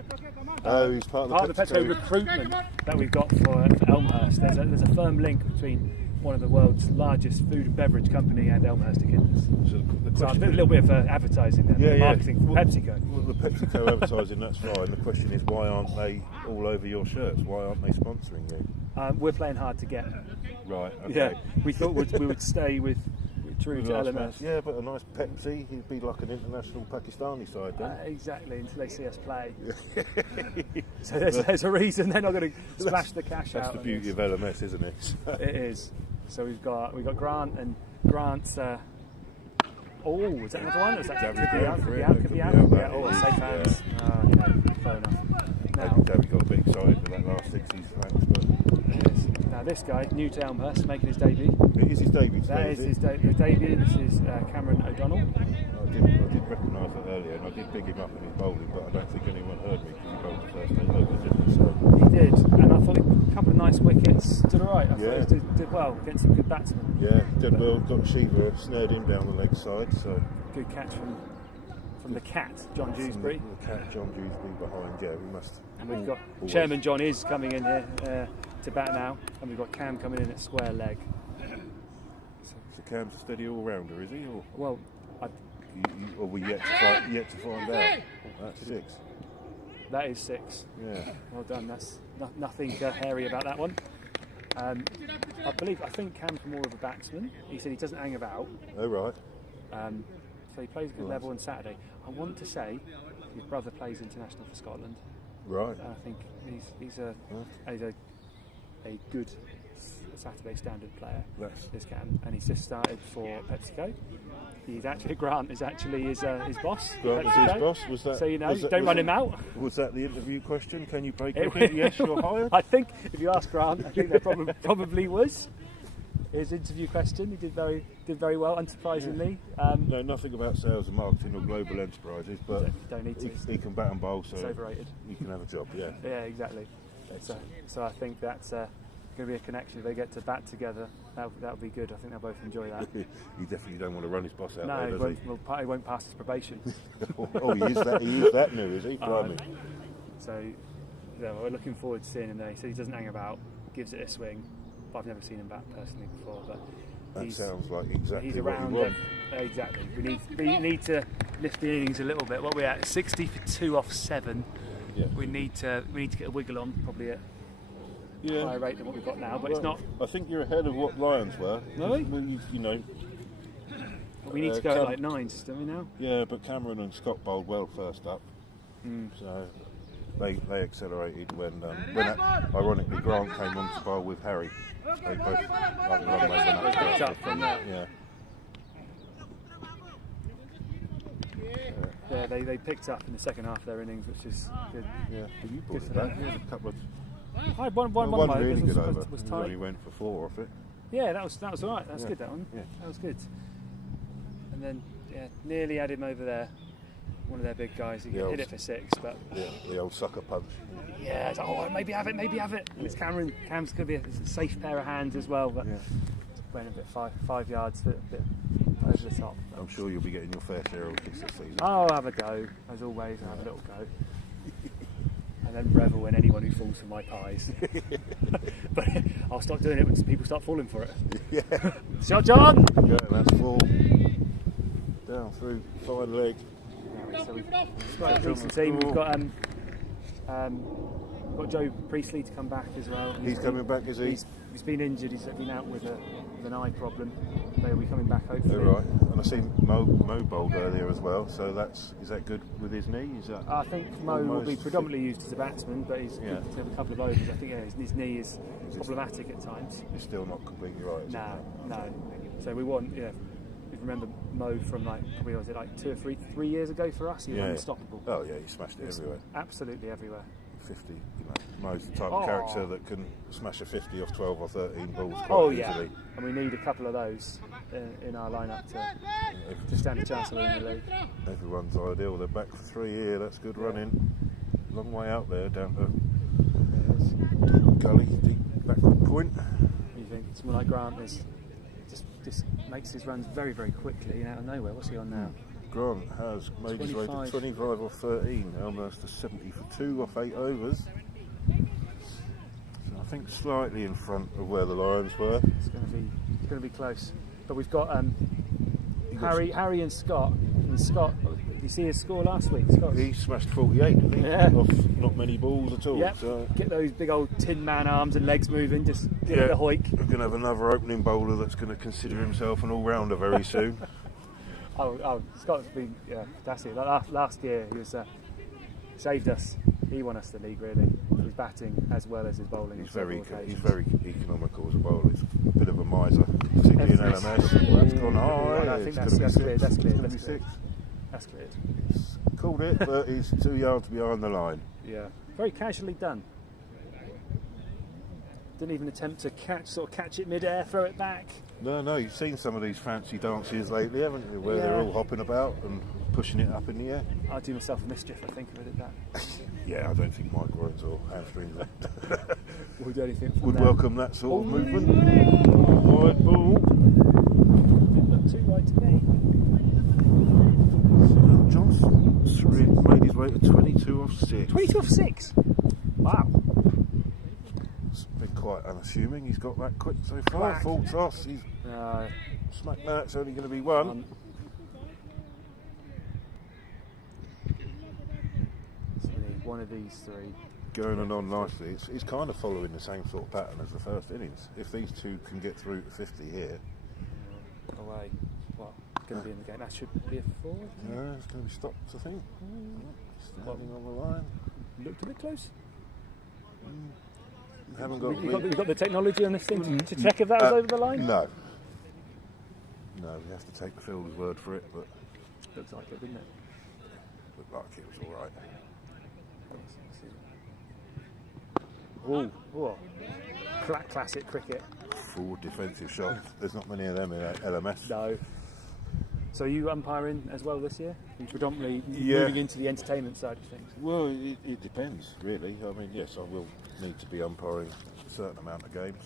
He's part of the PepsiCo recruitment that we've got for Elmhurst. There's a firm link between one of the world's largest food and beverage company and Elmhurst Echidnas. So a little bit of advertising there, marketing for PepsiCo. Well, the PepsiCo advertising, that's fine. The question is, why aren't they all over your shirts? Why aren't they sponsoring you? We're playing hard to get. Right. Okay. Yeah, we thought we would stay with true to LMS. Yeah, but a nice Pepsi, he'd be like an international Pakistani side then. Exactly, until they see us play. So there's a reason they're not going to splash the cash out. That's the beauty of LMS, isn't it? It is. So we've got Grant, and Grant's. Was that another one? Was that could be out? Yeah. Oh, safe hands. Okay, fair enough. Now, Davey got a bit excited with that last 60s thanks, but now this guy, new to Elmhurst, making his debut. It is his debut today. That is his debut. This is Cameron O'Donnell. I did recognise it earlier, and I did big him up in his bowling, but I don't think anyone heard me because he bowled the first 8 overs, didn't he? So. He did, and I thought a couple of nice wickets. Did all right. I thought he did well against some good batsmen. Yeah, did well. Got Shiva snared him down the leg side, so good catch from the cat, John Dewsbury. The cat, John Dewsbury behind. Yeah, we must. And we've got Chairman John is coming in here to bat now, and we've got Cam coming in at square leg. So Cam's a steady all-rounder, is he? Or well, or we yet to find out. That's 6. That is 6. Yeah. Well done. That's nothing hairy about that one. I think Cam's more of a batsman. He said he doesn't hang about. Oh, right. So he plays a good level on Saturday. I want to say his brother plays international for Scotland. Right. I think he's a good Saturday standard player. This Cam, and he's just started for PepsiCo. He's actually Grant is actually his boss. Grant was his boss. Was that? So don't run him out. Was that the interview question? Can you play cricket? Yes, you're hired. I think if you ask Grant, I think there probably was his interview question. He did very well, unsurprisingly. No, nothing about sales and marketing or global enterprises, but don't need to. He can bat and bowl, so it's overrated. he can have a job. Yeah. Yeah, exactly. So I think that's going to be a connection. If they get to bat together, that'll be good. I think they'll both enjoy that. You definitely don't want to run his boss out. No, there, he won't pass his probation. Oh, he is that new, is he? Blimey. So yeah, we're looking forward to seeing him there. He said he doesn't hang about, gives it a swing. But I've never seen him bat personally before. But that sounds like exactly he's what around you want. Exactly. We need to lift the innings a little bit. What we're at 60 for 2 off 7. Yeah. We need to get a wiggle on, probably at a higher rate than what we've got now. But it's not. I think you're ahead of what Lions were. Really? You know. We need to go at like 9s, don't we now? Yeah, but Cameron and Scott bowled well first up, so they accelerated when ironically Grant came on to bowl with Harry. They both like the run they went up from that. Yeah. Yeah, they picked up in the second half of their innings, which is good. Yeah, you brought Good it for back. them. You had a couple of I had one really good over. was He tight. only went for 4 off it. Yeah, that was all right. That's good. That one. Yeah. That was good. And then nearly had him over there. One of their big guys. He hit it for 6, but the old sucker punch. yeah, it's like, oh, maybe have it. And it's Cameron. Cam's going to be a safe pair of hands as well, but went a bit 5 yards, a bit over the top. I'm sure you'll be getting your fair share of this season. I'll have a go, as always. I'll have a little go. And then revel in anyone who falls for my pies. But I'll stop doing it when people start falling for it. Yeah. Shot, John! Yeah, that's 4. Down through fine leg. So we've got a decent team. We've got Joe Priestley to come back as well. He's coming back, is he? He's been injured. He's been out with an eye problem. They'll be coming back hopefully. Oh, right. And I seen Mo bowled earlier as well. So is that good with his knee? Is that? I think Mo will be predominantly used as a batsman, but he's good to have a couple of overs. I think his knee is problematic at times. It's still not completely right. Is No. So we want, if you remember Mo from probably was it 2 or 3 years ago for us? He was unstoppable. Oh yeah, he smashed it everywhere. Absolutely everywhere. 50. Mo's the type of character that can smash a 50 off 12 or 13 balls quite easily. And we need a couple of those in our lineup to stand a chance of winning the league. Everyone's ideal. They're back for 3 here. That's good running. Long way out there down to deep gully, deep backward point. You think someone like Grant just makes his runs very, very quickly out of nowhere. What's he on now? Grant has made his way to 25 off 13. Elmhurst to 70 for 2 off 8 overs. So I think slightly in front of where the Lions were. It's going to be close. But we've got Harry and Scott. And Scott, did you see his score last week? He smashed 48, didn't he? Yeah. Off not many balls at all. Yep. So. Get those big old tin man arms and legs moving. Just get the hoik. We're going to have another opening bowler that's going to consider himself an all-rounder very soon. Oh, Scott's been fantastic. Last year he was saved us. He won us the league really. His batting as well as his bowling. He's very economical as a bowler. He's a bit of a miser, particularly in LMS. That's gone high. I think that's cleared. That's cleared. He's called it, but he's 2 yards behind the line. Yeah, very casually done. Didn't even attempt to catch it mid-air, throw it back. No, you've seen some of these fancy dances lately, haven't you? Where they're all hopping about and pushing it up in the air. I'd do myself a mischief, I think, if I did that. Yeah, I don't think Mike groins or hamstrings would do anything would that. welcome that sort of movement. Wide ball. Not too wide to me. Johnson made his way to 22 off 6. 22 off 6? Wow. It's been quite unassuming. He's got that quick so far. Full toss. He's smacked that. It's only going to be 1. one of these three. Going on nicely. It's kind of following the same sort of pattern as the first innings. If these two can get through to 50 here, Away. What? Going to be in the game. That should be a 4. yeah, it's going to be stopped, I think. Standing on the line. Looked a bit close. Haven't got. We've got the technology on this thing to check if that was over the line. No. No, we have to take the fielder's word for it, but Looks like it, didn't it? looked like it was all right. Oh, classic cricket. Forward defensive shots. There's not many of them in LMS. No. So are you umpiring as well this year? Are you predominantly Yeah. moving into the entertainment side of things? Well, it depends, really. I mean, yes, I will need to be umpiring a certain amount of games.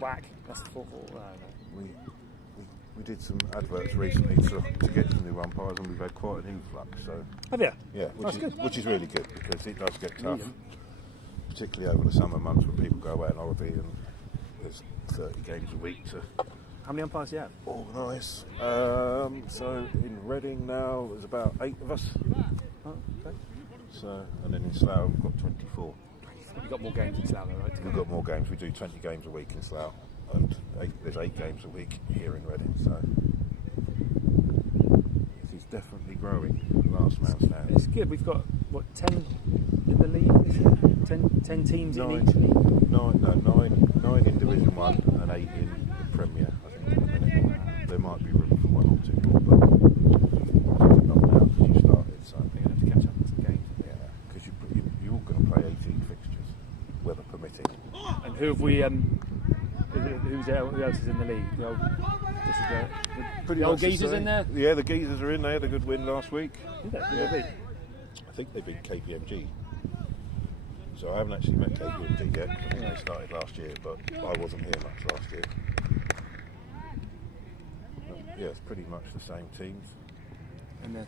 Whack. That's the 4-4. Oh, no. We did some adverts recently to get some new umpires, and we've had quite an influx. So Have you? yeah, That's good. which is really good because it does get tough, Need 'em. particularly over the summer months when people go away on holiday and there's 30 games a week to How many umpires do you have? organise. So in Reading now there's about 8 of us. Oh, okay. So and then in Slough we've got 24. You've got more games in Slough, though, right? We've got more games. We do 20 games a week in Slough, and there's 8 games a week here in Reading. So it is definitely growing. Last man standing. It's good. We've got, what, 10 in the league this year? 10 teams in each league? Nine in Division 1 and 8 in the Premier. I think there might be room for 1 or 2 more, but not now because you started. So You're going to have to catch up with some games. yeah, because you're all going to play 18 fixtures, weather permitting. And who have we? Who else is in the league? The old, this is the old much the geezers same. in there. Yeah, the geezers are in. They had a good win last week. Did they? Who Yeah. they beat? I think they beat KPMG. So I haven't actually met KPMG yet. I think they started last year, but I wasn't here much last year. But yeah, it's pretty much the same teams. And the,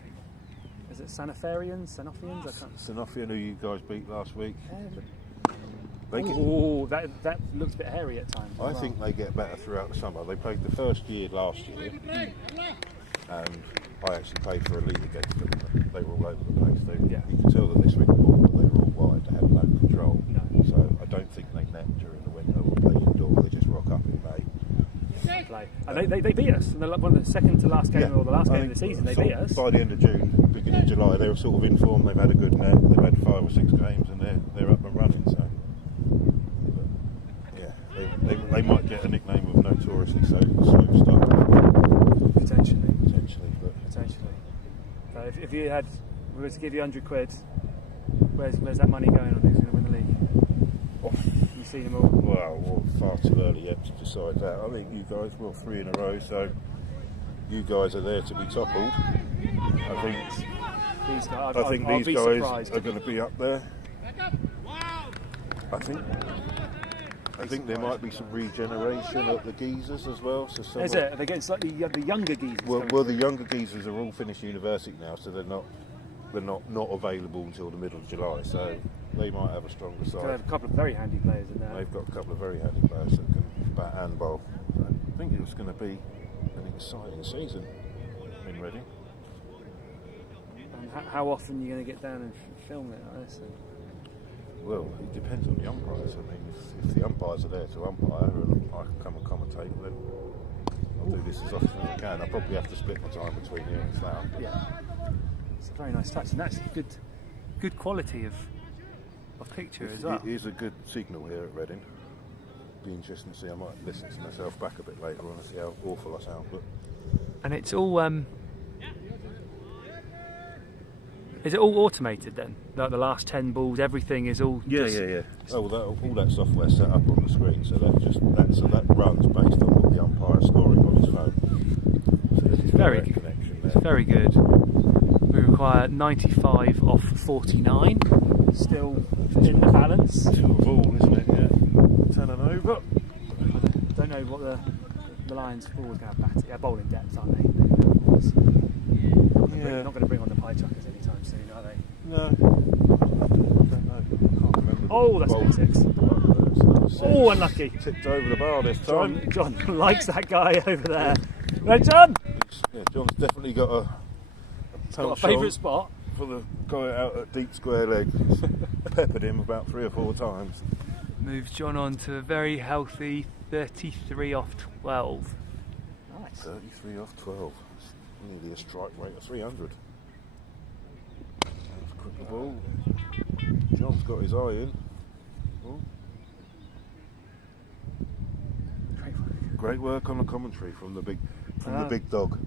is it Sanofarians? I can't. Sanofian, who you guys beat last week, Yeah, they get, oh, that looks a bit hairy at times. I think they get better throughout the summer. They played the first year last year, and I actually played for a league against them. They were all over the place. Yeah. You could tell that they swing the ball, but they were all wide. They had no control. No. So I don't think they net during the winter or play indoor. They just rock up in May. play. And they beat us. And one of the second to last game or the last I game of the think season, they sort beat of us. by the end of June, beginning of July, they were sort of in form. They've had a good net. They've had 5 or 6 games, and they're up and running. So but, yeah, they might get a nickname of notoriously slow start. Potentially. But Potentially. So if you had, we were to give you £100, where's that money going on? Who's going to win the league? You've seen them all. well, far too early yet to decide that. I think you guys, 3 in a row, so you guys are there to be toppled. I think These guys, I think I'll these be guys surprised. are going to be up there. I think there might be some regeneration at the geezers as well. So Is it? Are they getting slightly the younger geezers? Well, the younger geezers are all finished university now, so they're not available until the middle of July. So they might have a stronger So they side. have a couple of very handy players in there. They've got a couple of very handy players that can bat and bowl. So I think it's going to be an exciting season in Reading. And how often are you going to get down and film it like this? Well, it depends on the umpires. I mean, if the umpires are there to umpire and I can come and commentate, then I'll do this as often as I can. I'll probably have to split my time between you and Slough. Yeah, it's a very nice touch, and that's good quality of picture as well. It is a good signal here at Reading. Be interesting to see. I might listen to myself back a bit later on and see how awful I sound. But And it's all. Is it all automated then? Like the last 10 balls, everything is all. yeah. Oh, well, all that software's set up on the screen, so that runs based on what the umpire's scoring on his phone. So there's Very direct good. connection It's there. very good. We require 95 off 49. Still in the balance. 2 of all, isn't it? Yeah. 10 and over. Don't know what the Lions forward going to bat. Yeah, bowling depth, aren't they? Yeah. Not going to bring on the pie chuckers anytime soon, are they? No. I don't know. I can't remember. Oh, that's big 6. Oh, unlucky. Tipped over the bar this time. John likes that guy over there. Right, John? Yeah, John's definitely got a Got a favourite spot. for the guy out at deep square leg. Peppered him about 3 or 4 times. Moves John on to a very healthy 33 off 12. Nice. 33 off 12. It's nearly a strike rate of 300. That's a quick ball. John's got his eye in. Oh. Great work on the commentary from the big dog.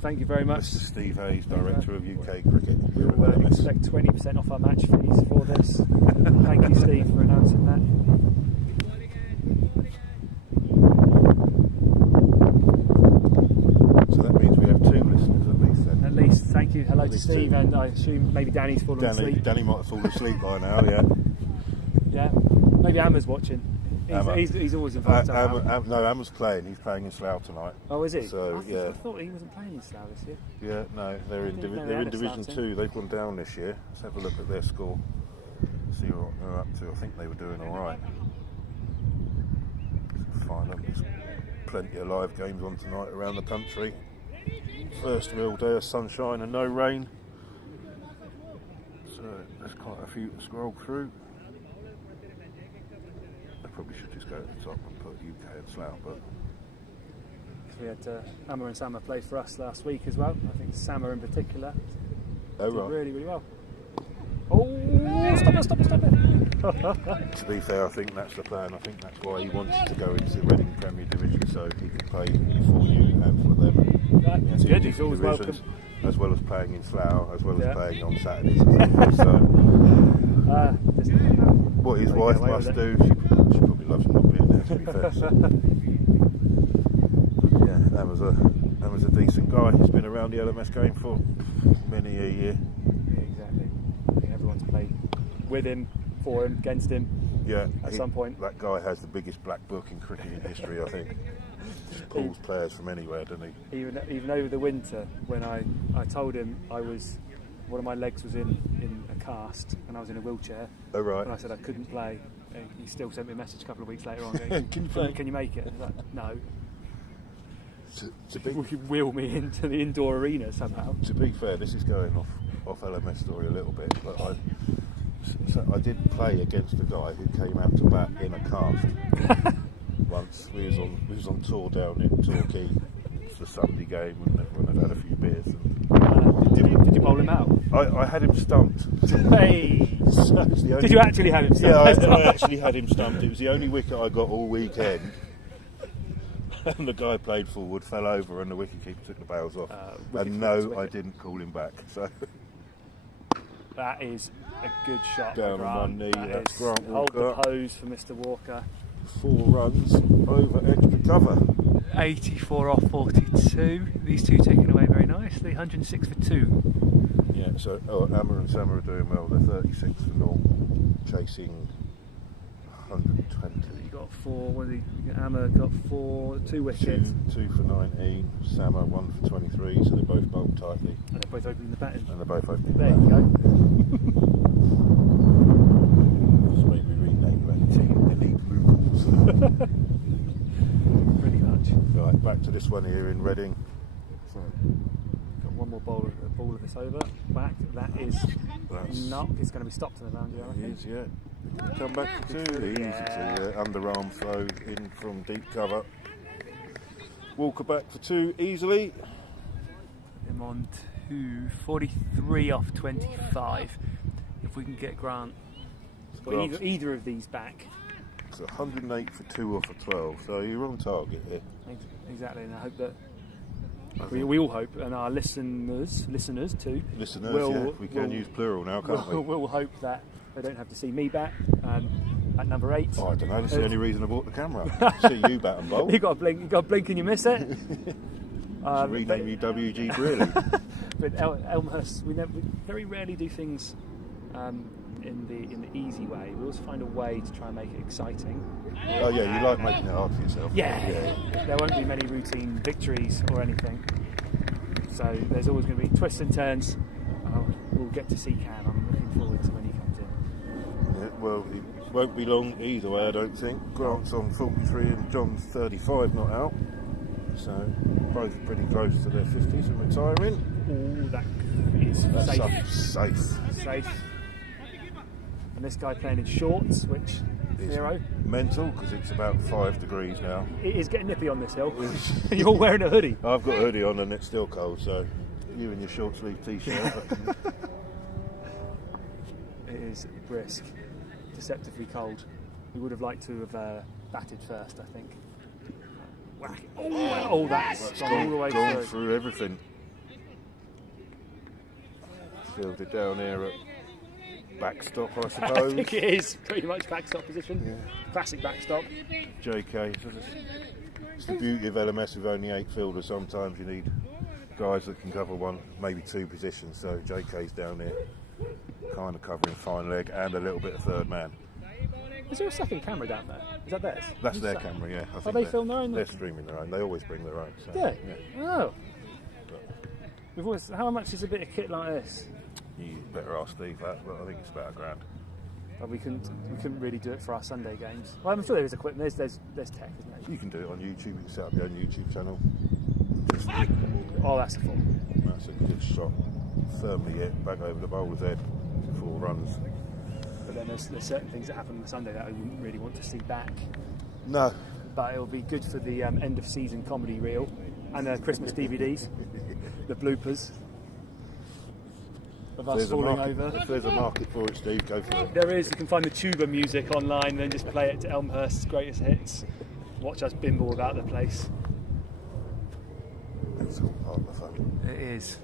Thank you very much. Mr. Steve Hayes, Director of UK Cricket. We'll expect 20% off our match fees for this. Thank you, Steve, for announcing that. So that means we have 2 listeners at least then. At least, thank you. Hello At to least Steve, 2. and I assume maybe Danny's fallen asleep. Danny might have fallen asleep by now, yeah. Yeah, maybe Amma's watching. He's always involved. No, Amma's playing. He's playing in Slough tonight. Oh, is he? So I thought he wasn't playing in Slough this year. Yeah, no, they're in Division 2. They've gone down this year. Let's have a look at their score. See what they're up to. I think they were doing all right. Fine. There's plenty of live games on tonight around the country. First real day of sunshine and no rain. So there's quite a few to scroll through. I probably should just go to the top and put UK and Slough, but we had Amma and Sama play for us last week as well. I think Sama in particular did really, really well. Oh, stop it! To be fair, I think that's the plan. I think that's why he wanted to go into the Reading Premier Division, so he could play for you and for them. That's good. He's always welcome. As well as playing in Slough, as well as playing on Saturdays. So, what his wife must do, she probably loves not being there, to be fair. So. Yeah, that was a decent guy. He's been around the LMS game for many a year. Yeah, exactly. I think everyone's played with him, for him, against him. Yeah, at some point. That guy has the biggest black book in cricket in history, I think. Just pulls players from anywhere, doesn't he? Even over the winter, when I told him one of my legs was in a cast and I was in a wheelchair. Oh, right. And I said I couldn't play. He still sent me a message a couple of weeks later on going, can you make it? I was like, no. You could wheel me into the indoor arena somehow. To be fair, this is going off LMS story a little bit, but I did play against a guy who came out to bat in a cast once. We was on tour down in Torquay. It's the Sunday game and everyone had a few beers. Did you bowl him out? I had him stumped. Hey! Did you actually have him stumped? Yeah, I actually had him stumped. It was the only wicket I got all weekend. And the guy played forward, fell over, and the wicketkeeper took the bails off. And no, I didn't call him back. So that is a good shot. Down on one knee. That's Grant Walker. Hold the pose for Mr. Walker. 4 runs over extra cover. 84 off 42. These two taken away very nicely. 106 for 2. Yeah. So Amma and Sama are doing well. They're 36 for 0, chasing 120. You got 4. Amma got 2 wickets. 2 for 19. Sama 1 for 23. So they're both bowled tightly. And they're both opening the batting. And they're both opening the There batting. you go. Just make me rename that team Elite Moogles. Pretty much. Right, back to this one here in Reading. So, got one more ball of this over. Back. It's going to be stopped in the round here, I think. It is, yeah. Come back for 2. Easy to underarm throw in from deep cover. Walker back for 2 easily. Him on to 43 off 25. If we can get Grant or either of these back. It's 108 for 2 off of 12, so you're on target here. Exactly, and I hope that we all hope, and our listeners too. We can use plural now, can't we? We'll hope that they don't have to see me bat at number 8. Oh, I don't know. That's the only reason I bought the camera. See you bat and bowl. You got to blink, and you miss it. Rename you WG really. But Elmhurst, we very rarely do things in the easy way. We always find a way to try and make it exciting. Oh yeah, you like making it hard for yourself. Yeah. There won't be many routine victories or anything. So there's always going to be twists and turns. We'll get to see Cam. I'm looking forward to when he comes in. Yeah, well, it won't be long either way, I don't think. Grant's on 43 and John's 35, not out. So both pretty close to their 50s and retiring. Oh, that is That's safe. safe. And this guy playing in shorts, which It's Zero. mental because it's about 5 degrees now. It is getting nippy on this hill. You're wearing a hoodie. I've got a hoodie on and it's still cold, so you in your short sleeve t-shirt. It is brisk, deceptively cold. We would have liked to have batted first, I think. Whack it. Oh, that's gone all the way gone through. through everything. Fielded down here at backstop, I I suppose. think it is pretty much backstop position. Yeah. Classic backstop. JK. It's the beauty of LMS with only 8 fielders. Sometimes you need guys that can cover one, maybe 2 positions. So JK's down there, kind of covering fine leg and a little bit of third man. Is there a second camera down there? Is that theirs? That's their camera, yeah. I think they they're- film their own? They're streaming their own. They always bring their own. So, Do they? yeah. Oh. We've always, how much is a bit of kit like this? You better ask Steve that, but I think it's about £1,000. Well, we couldn't really do it for our Sunday games. Well, I'm sure there is equipment. There's tech, isn't there? You can do it on YouTube. You can set up your own YouTube channel. Oh, that's a fall. That's a good shot. Firmly hit back over the bowler's head before runs. But then there's certain things that happen on the Sunday that I wouldn't really want to see back. No. But it'll be good for the end of season comedy reel and the Christmas DVDs, the bloopers of us falling over. If there's a market for it, Steve, go for it. There is. You can find the tuba music online and then just play it to Elmhurst's greatest hits. Watch us bimble about the place. It's all part of the fun. It is.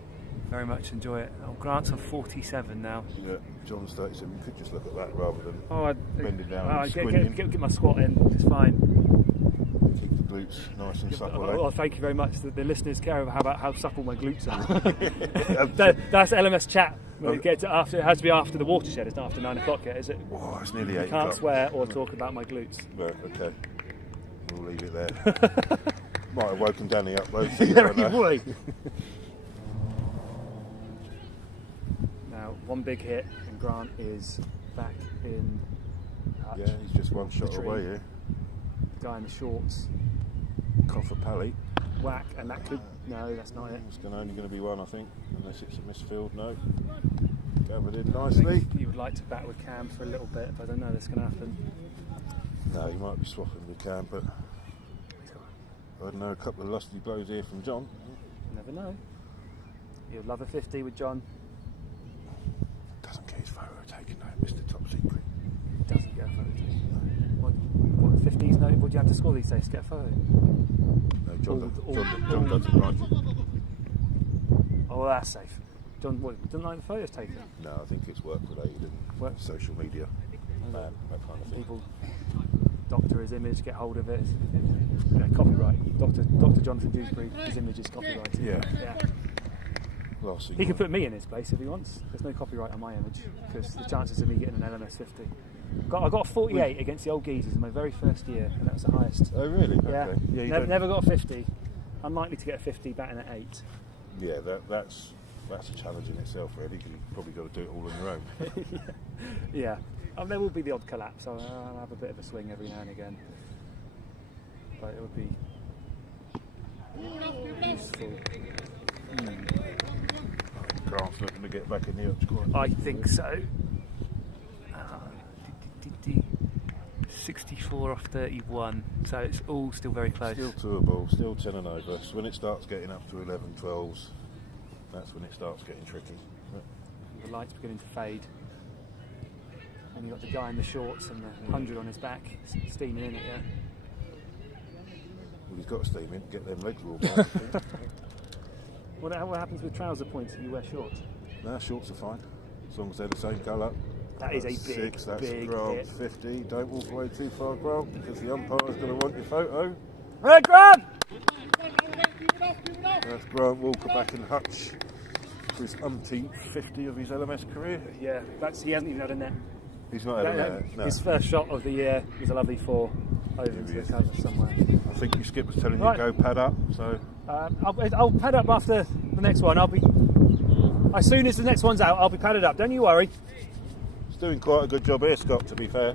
Very much enjoy it. Oh, Grant's on 47 now. Yeah, John's 37. You could just look at that rather than Oh, bending down and get squinting. get my squat in. It's fine. Keep the glutes nice and supple. Oh, thank you very much. The listeners care about how supple my glutes are. That's LMS chat. When it gets after, it has to be after the watershed. It's not after 9 o'clock yet, is it? Oh, it's nearly 8 You o'clock. can't swear or talk about my glutes. Right, okay. We'll leave it there. Might have woken Danny up though. Yeah, you would. Now, one big hit, and Grant is back in touch. Yeah, he's just one shot tree. away here. The guy in the shorts, Coffer Pally. whack, and that could. No, that's not it. It's only going to be one, I think, unless it's a misfield. No. Gathered in nicely. You would like to bat with Cam for a little bit, but I don't know that's going to happen. No, he might be swapping the camp, but I don't know, a couple of lusty blows here from John. Never know. You'll love a 50 with John. Doesn't get his photo taken though, Mr. Top Secret. Doesn't get a photo. What 50s no? What do you have to score these days to get a photo? No, John doesn't like it. Oh, that's safe. John, doesn't like the photos taken? No, I think it's work related and Work? social media. That kind of thing. People doctor his image, get hold of it. Copyright. Dr. Jonathan Dewsbury, his image is copyrighted. Yeah. Yeah. Last thing He you can put me in his place if he wants. There's no copyright on my image because the chances of me getting an LMS 50. I got a 48 against the old geezers in my very first year, and that was the highest. Oh really? Yeah. Okay. Yeah, you Never got a 50. Unlikely to get a 50 batting at 8. Yeah, that's a challenge in itself, really. You've probably got to do it all on your own. Yeah. There will be the odd collapse. I'll have a bit of a swing every now and again. But it would be useful. Grant's looking to get back in the up squad. I think so. 64 off 31. So it's all still very close. Still doable, still 10 and over. So when it starts getting up to 11, 12s, that's when it starts getting tricky. The light's beginning to fade. And you've got the guy in the shorts and the 100 on his back, steaming in it, yeah. Well, he's got to steam in, get them legs warm up. What happens with trouser points if you wear shorts? No, shorts are fine, as long as they're the same colour. That is a That's big, 6, that's big Grant, hit. 50. Don't walk away too far, Grant, because the umpire's going to want your photo. Right, Grant! That's Grant Walker back in Hutch for his umpteenth 50 of his LMS career. Yeah, he hasn't even had a net. He's not had a net, no. His first shot of the year was a lovely 4 over Here into he the is. cover somewhere. I think your skip was telling Right. you to go pad up, so I'll pad up after the next one. As soon as the next one's out, I'll be padded up. Don't you worry. he's doing quite a good job here, Scott, to be fair.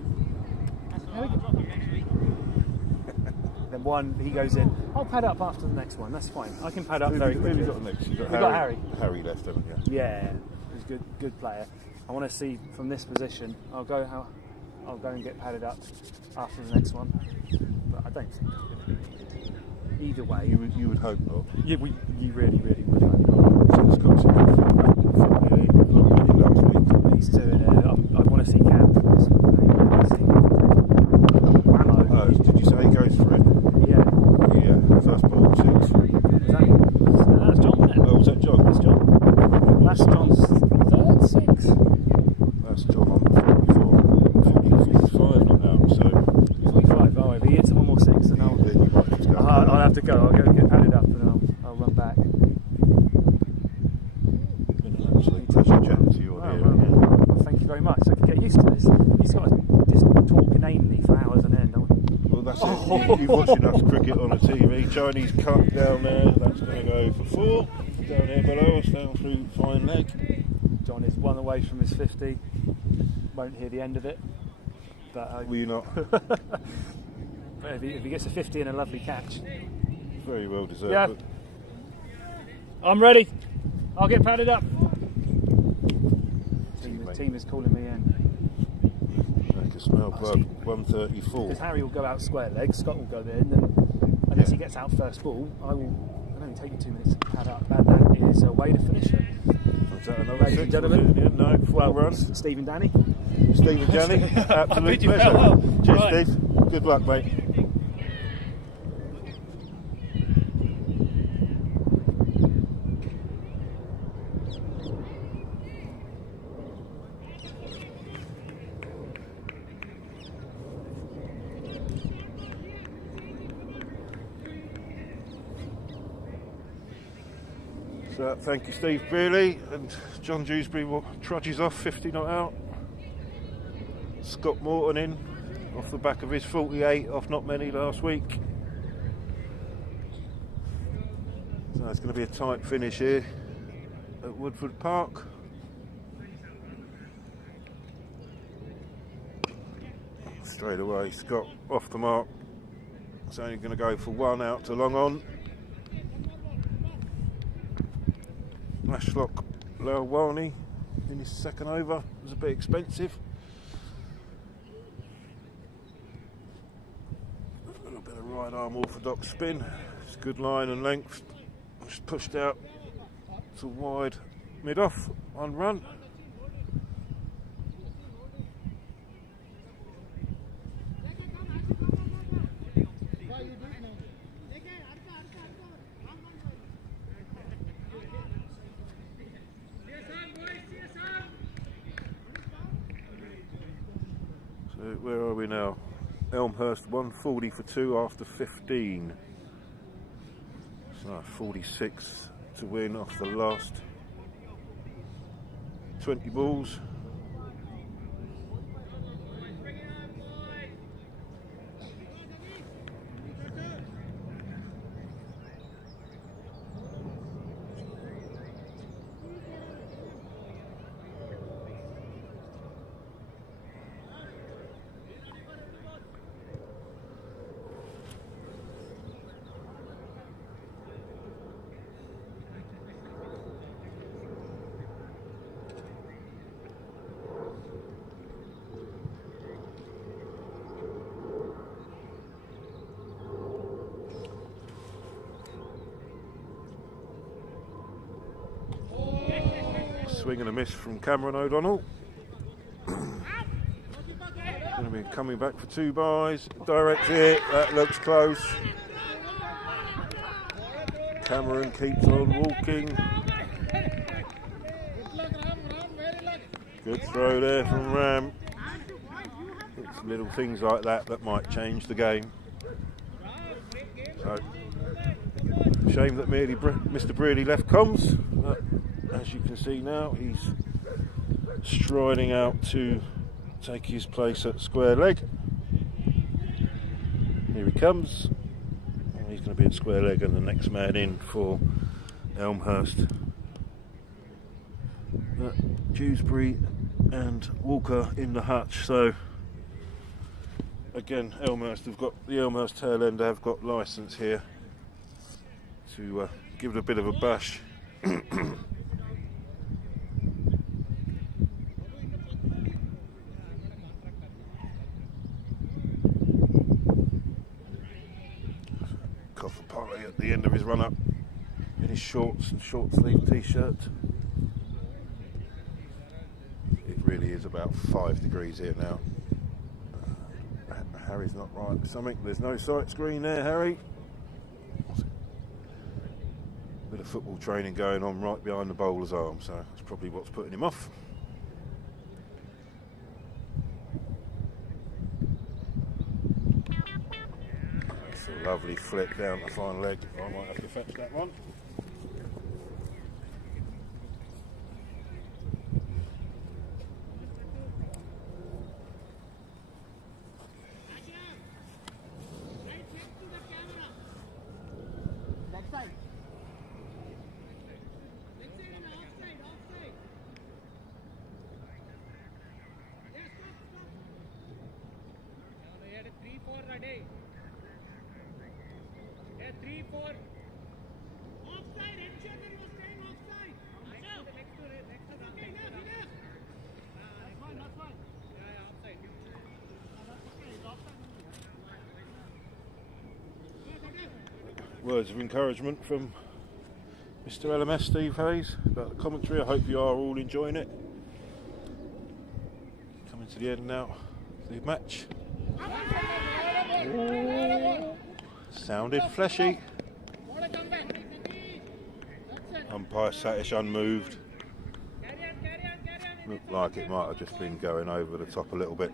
There then one, he goes in. I'll pad up after the next one. That's fine. I can pad up very Who quickly. have you got next? You've got Harry. Harry left, haven't you? Yeah, he's a good player. I want to see from this position. I'll go and get padded up after the next one. But I don't think either way. You would hope not. You really would hope not. It's got to be last week. These two in there. I want to see Cam for this one. Did you say he goes for it? Yeah. Yeah, first ball, 6. That's John, wasn't it? Oh, was that John? That's John. That's John's third 6. That's John on 45 not now, so 45. Oh, if he hits one more 6, then you might just go. I'll have to go. I'll go get padded up and I'll run back. Been an absolute pleasure chatting to you on here. Well, thank you very much. I can get used to this. He's got to just talk inanely for hours on end. Well, that's it. You've watched enough cricket on the TV. Chinese cut down there. That's going to go for 4. Down here below us, down through fine leg. John is 1 away from his 50. Won't hear the end of it. But Will you not? but if he gets a 50 and a lovely catch. Very well deserved. Yeah. But I'm ready. I'll get padded up. Mate. Team is calling me in. Make a smell plug. 134. Because Harry will go out square leg, Scott will go in, and unless he gets out first ball, it'll only take you 2 minutes to pad up, and that is a way to finish it. Was that another Ladies 6? and gentlemen. Yeah, no, full run. Steve and Danny. Steve and Jenny, absolute you pleasure. well. Cheers, Right. Steve. Good luck, mate. So, thank you, Steve Brearley, and John Dewsbury trudges off 50 not out. Scott Morton in off the back of his 48 off not many last week. So it's going to be a tight finish here at Woodford Park. Straight away, Scott off the mark. It's only going to go for 1 out to long on. Lashlock Lawani in his second over was a bit expensive. A little bit of right arm orthodox spin. It's good line and length. Just pushed out to wide mid off, 1 run. So where are we now? Elmhurst 140 for 2 after 15. So 46 to win off the last 20 balls. Swing and a miss from Cameron O'Donnell. Going to be coming back for 2 byes. Direct hit, that looks close. Cameron keeps on walking. Good throw there from Ram. It's little things like that might change the game. So, shame that merely Mr. Brearley left comms. But as you can see now, he's striding out to take his place at square leg. Here he comes. He's going to be at square leg and the next man in for Elmhurst. Dewsbury and Walker in the hutch. So again, Elmhurst have got the Elmhurst tail end have got licence here to give it a bit of a bash. Polly at the end of his run up in his shorts and short sleeve t-shirt. It really is about 5 degrees here now. Harry's not right with something. There's no sight screen there, Harry. Bit of football training going on right behind the bowler's arm, so that's probably what's putting him off. Lovely flick down the fine leg. I might have to fetch that one. Words of encouragement from Mr. LMS Steve Hayes about the commentary. I hope you are all enjoying it. Coming to the end now of the match. Ooh, sounded fleshy. Umpire Satish unmoved. Looked like it might have just been going over the top a little bit.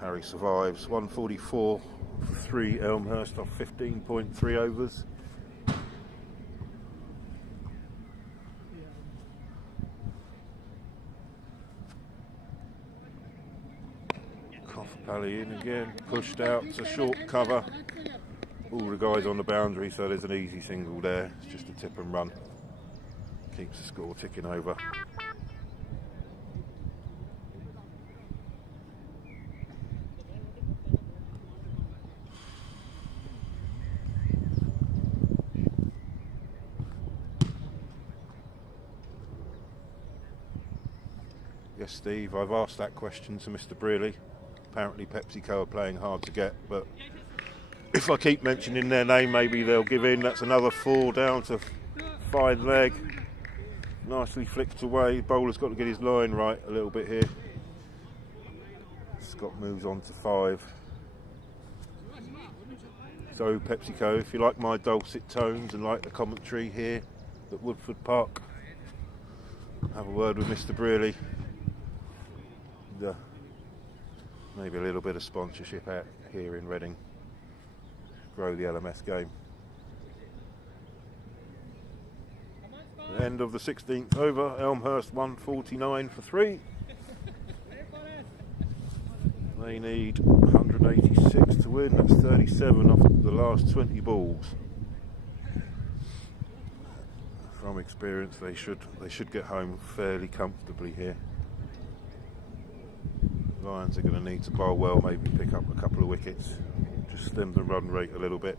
Harry survives. 144 for 3 Elmhurst off 15.3 overs. Coffapally in again, pushed out to short cover. All the guys on the boundary, so there's an easy single there. It's just a tip and run. Keeps the score ticking over. Yes, Steve, I've asked that question to Mr. Brearley. Apparently PepsiCo are playing hard to get, but if I keep mentioning their name, maybe they'll give in. That's another 4 down to fine leg. Nicely flicked away. Bowler's got to get his line right a little bit here. Scott moves on to 5. So PepsiCo, if you like my dulcet tones and like the commentary here at Woodford Park, have a word with Mr. Brearley. Maybe a little bit of sponsorship out here in Reading. Grow the LMS game. End of the 16th over. Elmhurst 149 for 3. They need 186 to win. That's 37 off the last 20 balls. From experience, they should get home fairly comfortably here. Lions are going to need to bowl well, maybe pick up a couple of wickets, just stem the run rate a little bit.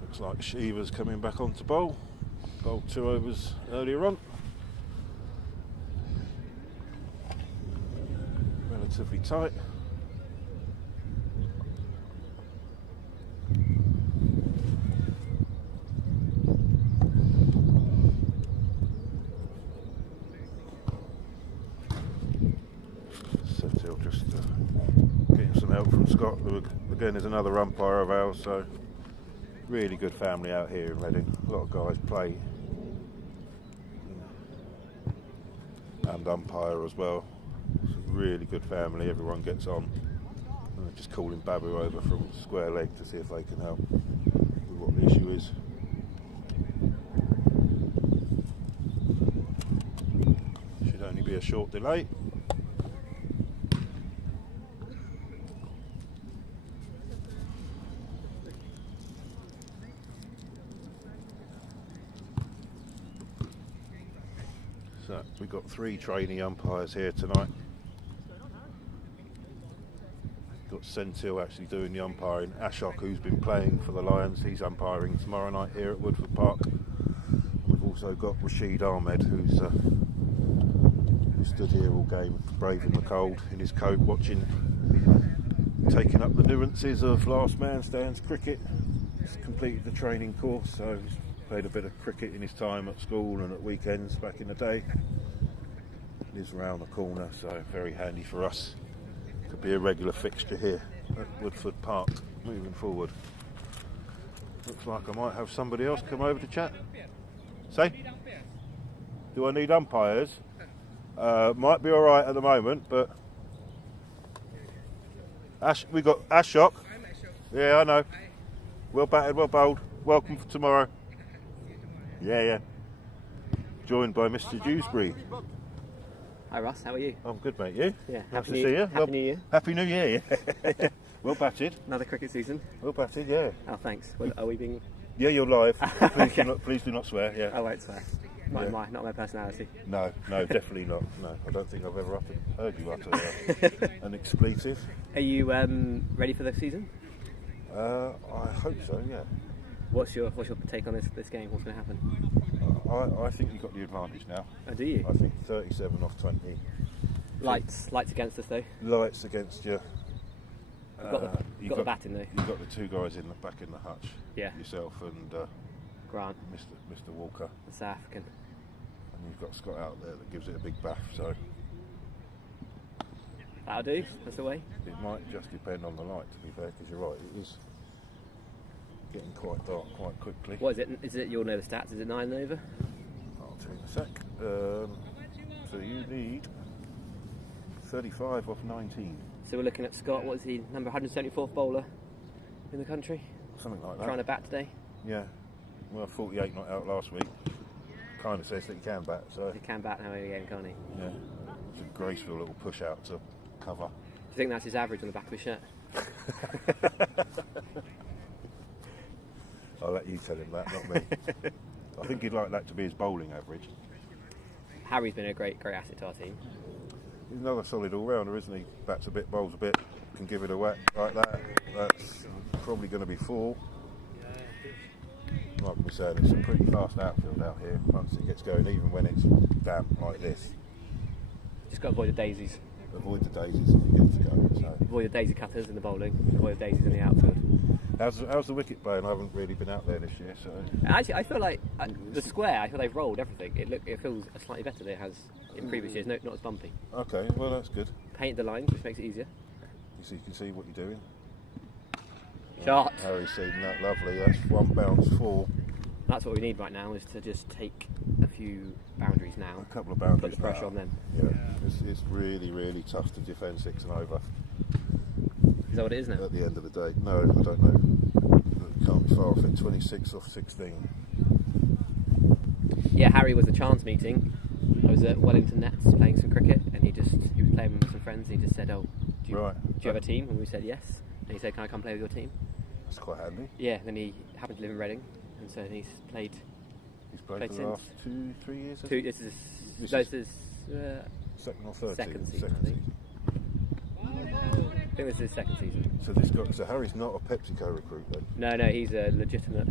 Looks like Shiva's coming back on to bowl. Bowled 2 overs earlier on. Relatively tight. Scott, who again is another umpire of ours, so really good family out here in Reading. A lot of guys play and umpire as well. It's a really good family, everyone gets on. And they're just calling Babu over from square leg to see if they can help with what the issue is. Should only be a short delay. So we've got 3 trainee umpires here tonight. Got Sentil actually doing the umpiring. Ashok, who's been playing for the Lions, he's umpiring tomorrow night here at Woodford Park. We've also got Rashid Ahmed, who stood here all game, braving the cold in his coat, watching, taking up the nuances of last man stands cricket. He's completed the training course, so he's played a bit of cricket in his time at school and at weekends back in the day. Lives around the corner, so very handy for us. Could be a regular fixture here at Woodford Park moving forward. Looks like I might have somebody else come over to chat. Say? Do I need umpires? Might be alright at the moment, but we got Ashok. Yeah, I know. Well batted, well bowled. Welcome for tomorrow. Yeah. Joined by Mr. Dewsbury. Hi Ross, how are you? I'm good, mate. You? Yeah. Nice to see you. Happy New Year. Happy New Year. Yeah. Well batted. Another cricket season. Well batted. Yeah. Oh, thanks. Well, are we being? Yeah, you're live. Okay. Please do not swear. Yeah. I won't swear. Not my personality. No, definitely not. No, I don't think I've ever heard you utter an expletive. Are you ready for the season? I hope so. Yeah. What's your take on this game? What's going to happen? I think you've got the advantage now. Oh, do you? I think 37 off 20. Lights against us though. Lights against you. You've got the batting though. You've got the 2 guys in the back in the hutch. Yeah. Yourself and Grant, Mr. Walker. the South African. And you've got Scott out there that gives it a big bath. So That'll do. That's the way. it might just depend on the light, to be fair, because you're right. It is getting quite dark quite quickly. What is it? Is it? You'll know the stats. Is it 9 over? I'll tell you in a sec. So you need 35 off 19. So we're looking at Scott. What is he? Number 174th bowler in the country. Something like that. Trying to bat today. Yeah. Well, 48 not out last week. Kind of says that he can bat, so. He can bat now in a game, can't he? Yeah. It's a graceful little push out to cover. Do you think that's his average on the back of his shirt? I'll let you tell him that, not me. I think he'd like that to be his bowling average. Harry's been a great asset to our team. He's another solid all-rounder, isn't he? Bats a bit, bowls a bit, can give it a whack like that. That's probably going to be 4. Like we said, it's a pretty fast outfield out here once it gets going, even when it's damp like this. Just got to avoid the daisies. Avoid the daisies if you get to go. So. Avoid the daisy cutters in the bowling. Avoid the daisies in the outfield. How's the wicket playing? I haven't really been out there this year, so. Actually, I feel like the square. I feel they've rolled everything. It feels slightly better than it has in previous years. Not as bumpy. Okay, well that's good. Painted the lines, which makes it easier. You can see what you're doing. Shot. Harry's seen that, lovely. That's 1 bounce 4. That's what we need right now, is to just take a few boundaries now. A couple of boundaries. Put the pressure on them. Yeah, it's really, really tough to defend 6 and over. Is that what it is now? At the end of the day. No, I don't know. It can't be far off it. 26 off 16. Yeah, Harry was a chance meeting. I was at Wellington Nets playing some cricket, and he was playing with some friends, and he just said, "Oh, do you have a team?" And we said yes. And he said, "Can I come play with your team?" That's quite handy. Yeah. Then he happened to live in Reading, and so he's played. He's played for the last 2-3 years. This is second or third second season. I think. I think this is his second season. So Harry's not a PepsiCo recruit then? No, he's a legitimate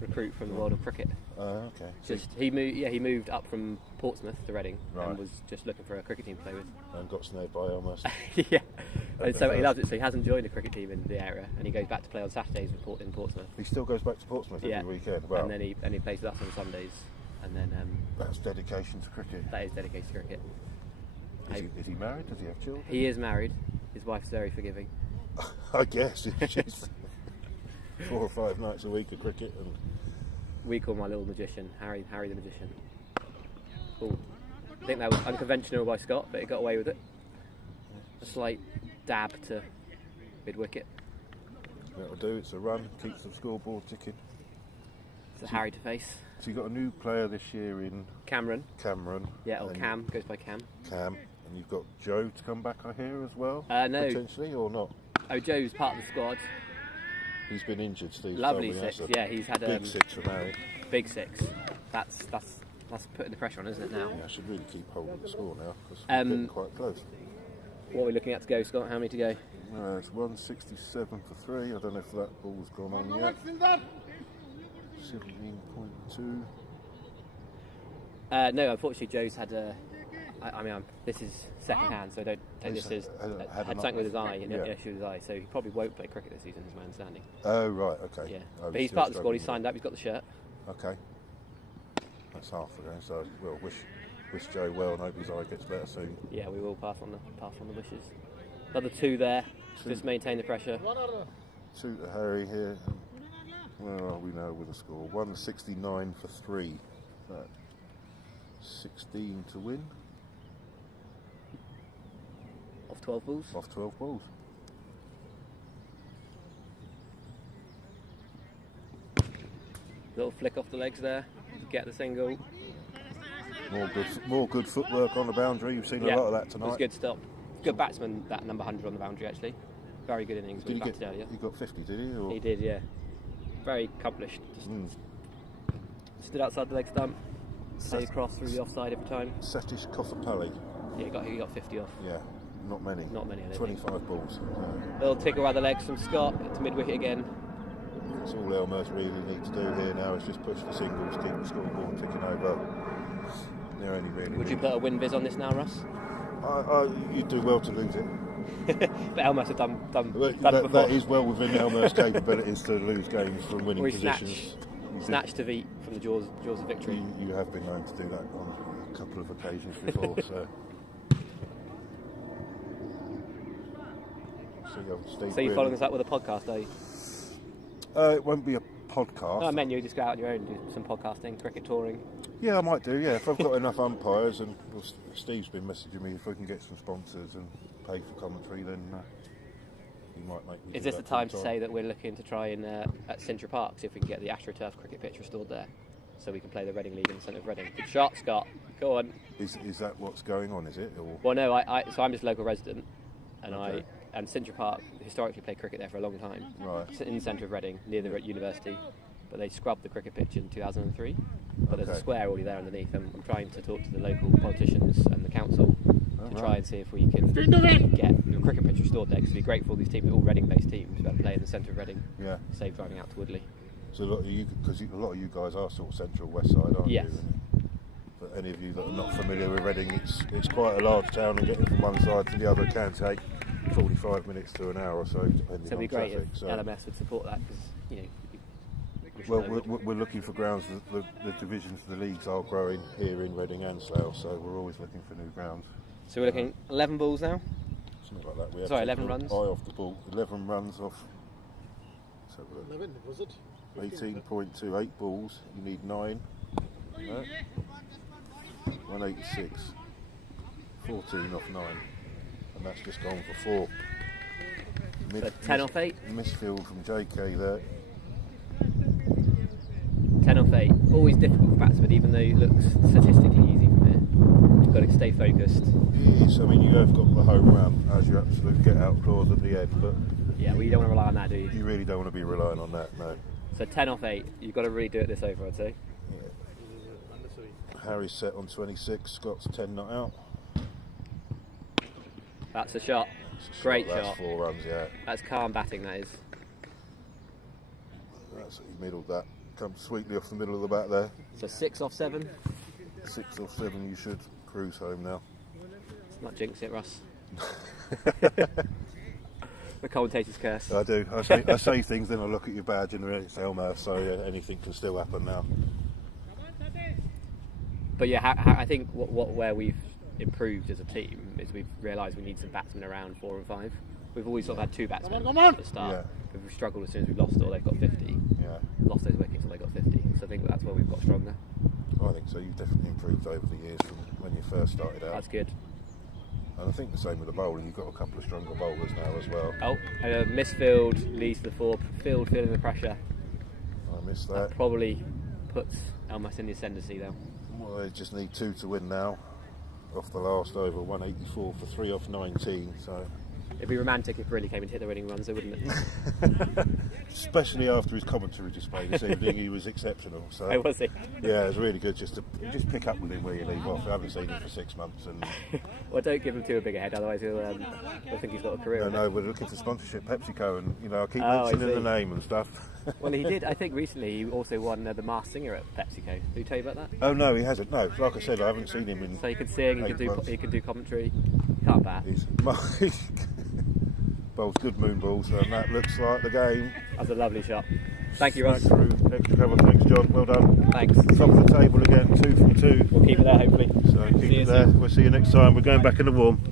recruit from the world of cricket. Okay. Just he moved up from Portsmouth to Reading and was just looking for a cricket team to play with. And got snared by Elmhurst. Yeah. And so he loves it. So he hasn't joined a cricket team in the area, and he goes back to play on Saturdays in Portsmouth. He still goes back to Portsmouth every weekend. Wow. And then he plays with us on Sundays, and then that's dedication to cricket. That is dedication to cricket. Is he married? Does he have children? He is married. His wife's very forgiving. I guess she's 4 or 5 nights a week of cricket. And we call my little magician Harry the magician. Cool. I think that was unconventional by Scott, but he got away with it. A slight dab to mid wicket. That'll do. It's a run. Keeps the scoreboard ticking. It's a Harry to face. So you got a new player this year in Cameron. Yeah, or Cam, goes by Cam. And you've got Joe to come back, I hear, as well? No. Potentially, or not? Oh, Joe's part of the squad. He's been injured, Steve. Lovely 6, yeah, he's had big 6 from Harry. Big 6. That's That's putting the pressure on, isn't it, now? Yeah, I should really keep hold of the score now because we're getting quite close. What are we looking at to go, Scott? How many to go? It's 167 for 3. I don't know if that ball's gone on yet. 17.2. No, unfortunately, Joe's had a. This is second hand, so don't take this as had something with his eye, an issue with his eye, so he probably won't play cricket this season, is my understanding. Oh, right, okay. Yeah, but he's part of the squad. He's signed up. He's got the shirt. Okay, that's half again. So we'll wish Joe well and hope his eye gets better soon. Yeah, we will pass on the wishes. Another 2 there. Just maintain the pressure. 2 to Harry here. Where are we now with the score? 169 for 3. 16 to win. Off 12 balls. Off 12 balls. Little flick off the legs there. Get the single. More good footwork on the boundary. You've seen a lot of that tonight. It was good stop. Good batsman, that number 100 on the boundary actually. Very good innings. Did he get? Earlier. He got 50, did he? Or? He did, yeah. Very accomplished. Stood outside the leg stump. Stayed across through the offside every time. Satish Kothapalli. Yeah, he got 50 off. Yeah, not many. Not many. 25 balls. Little tickle around the legs from Scott to mid wicket again. That's all Elmhurst really need to do here now is just push the singles, keep the scoreboard ticking over. They're only really. Would you put a win viz on this now, Russ? You'd do well to lose it. But Elmhurst have done before. That is well within Elmhurst's capabilities to lose games from winning positions. Snatch defeat from the jaws of victory. You have been known to do that on a couple of occasions before. So you're following us up with a podcast, are you? It won't be a podcast. No, I meant you just go out on your own and do some podcasting, cricket touring. Yeah, I might do, yeah. If I've got enough umpires, and Steve's been messaging me, if we can get some sponsors and pay for commentary, then he might make me. Is this the time to say that we're looking to try and at Central Park, see if we can get the AstroTurf cricket pitch restored there, so we can play the Reading League in the centre of Reading? Good shot, Scott. Go on. Is that what's going on, is it? Or? Well, no, so I'm just a local resident, and and Central Park historically played cricket there for a long time. Right. In the centre of Reading, near the university. But they scrubbed the cricket pitch in 2003. But there's a square already there underneath. And I'm trying to talk to the local politicians and the council to try and see if we can get the cricket pitch restored there. Because it'd be great for all these teams, all Reading-based teams, to be able to play in the centre of Reading. Yeah. Save driving out to Woodley. So a lot of you guys are sort of central west side, aren't you? But any of you that are not familiar with Reading, it's quite a large town, and getting from one side to the other can take 45 minutes to an hour or so, depending on traffic. So it'd be great if LMS would support that, because well, we're looking for grounds. The divisions of the leagues are growing here in Reading and Slough, so we're always looking for new grounds. So we're looking 11 balls now? Something like that. 11 runs? Eye off the ball. 11 runs off. 11, was it? 18.2, 8 balls. You need 9. 186. 14 off 9. And that's just gone for 4. So 10 off 8? Misfield from JK there. 10 off 8. Always difficult for batsmen, even though it looks statistically easy from here. You've got to stay focused. It is. I mean, you have got the home run as your absolute get-out clause at the end, but yeah, well, you don't want to rely on that, do you? You really don't want to be relying on that, no. So 10 off 8. You've got to really do it this over, I'd say. Yeah. Harry's set on 26. Scott's 10 not out. That's a shot. Great shot. That's 4 runs, yeah. That's calm batting, that is. That's he middled that. Comes sweetly off the middle of the bat there. So 6 off 7. 6 off 7. You should cruise home now. Let's not jinx it, Russ. The commentator's curse. I do. I say things, then I look at your badge and it's Elmhurst, so anything can still happen now. But yeah, I think where we've improved as a team is we've realised we need some batsmen around 4 and 5. We've always sort of had 2 batsmen at the start. Yeah. But we've struggled as soon as we've lost, or they've got 50. Yeah. Lost those wickets, or they got 50. So I think that's where we've got stronger. I think so. You've definitely improved over the years from when you first started out. That's good. And I think the same with the bowling. You've got a couple of stronger bowlers now as well. Oh, misfield leads to the 4. Field feeling the pressure. I missed that. That probably puts Elmhurst in the ascendancy though. Well, they just need 2 to win now. Off the last over, 184 for 3 off 19. So it'd be romantic if it really came and hit the winning runs, though, wouldn't it? especially after his commentary display this evening, he was exceptional. So Oh, was he? yeah, it was really good just to pick up with him where you leave off. I haven't seen him for 6 months, and Well, don't give him too big a head, otherwise he'll think he's got a career. no, we're looking for sponsorship, PepsiCo, and I keep Oh, I mentioning the see. name and stuff. Well, he did. I think recently he also won the Masked Singer at PepsiCo. Did he tell you about that? Oh no, he hasn't. No, like I said, I haven't seen him in. So he could sing, he 8 could do, months. he could do commentary. Can't bat. He's bowls good moon balls, and that looks like the game. That's a lovely shot. Thank you, Ross. Back through extra cover. Thanks, John. Well done. Thanks. Top of the table again, 2 from 2. We'll keep it there, hopefully. So keep See you it there. soon. We'll see you next time. We're going back in the warm. Bye.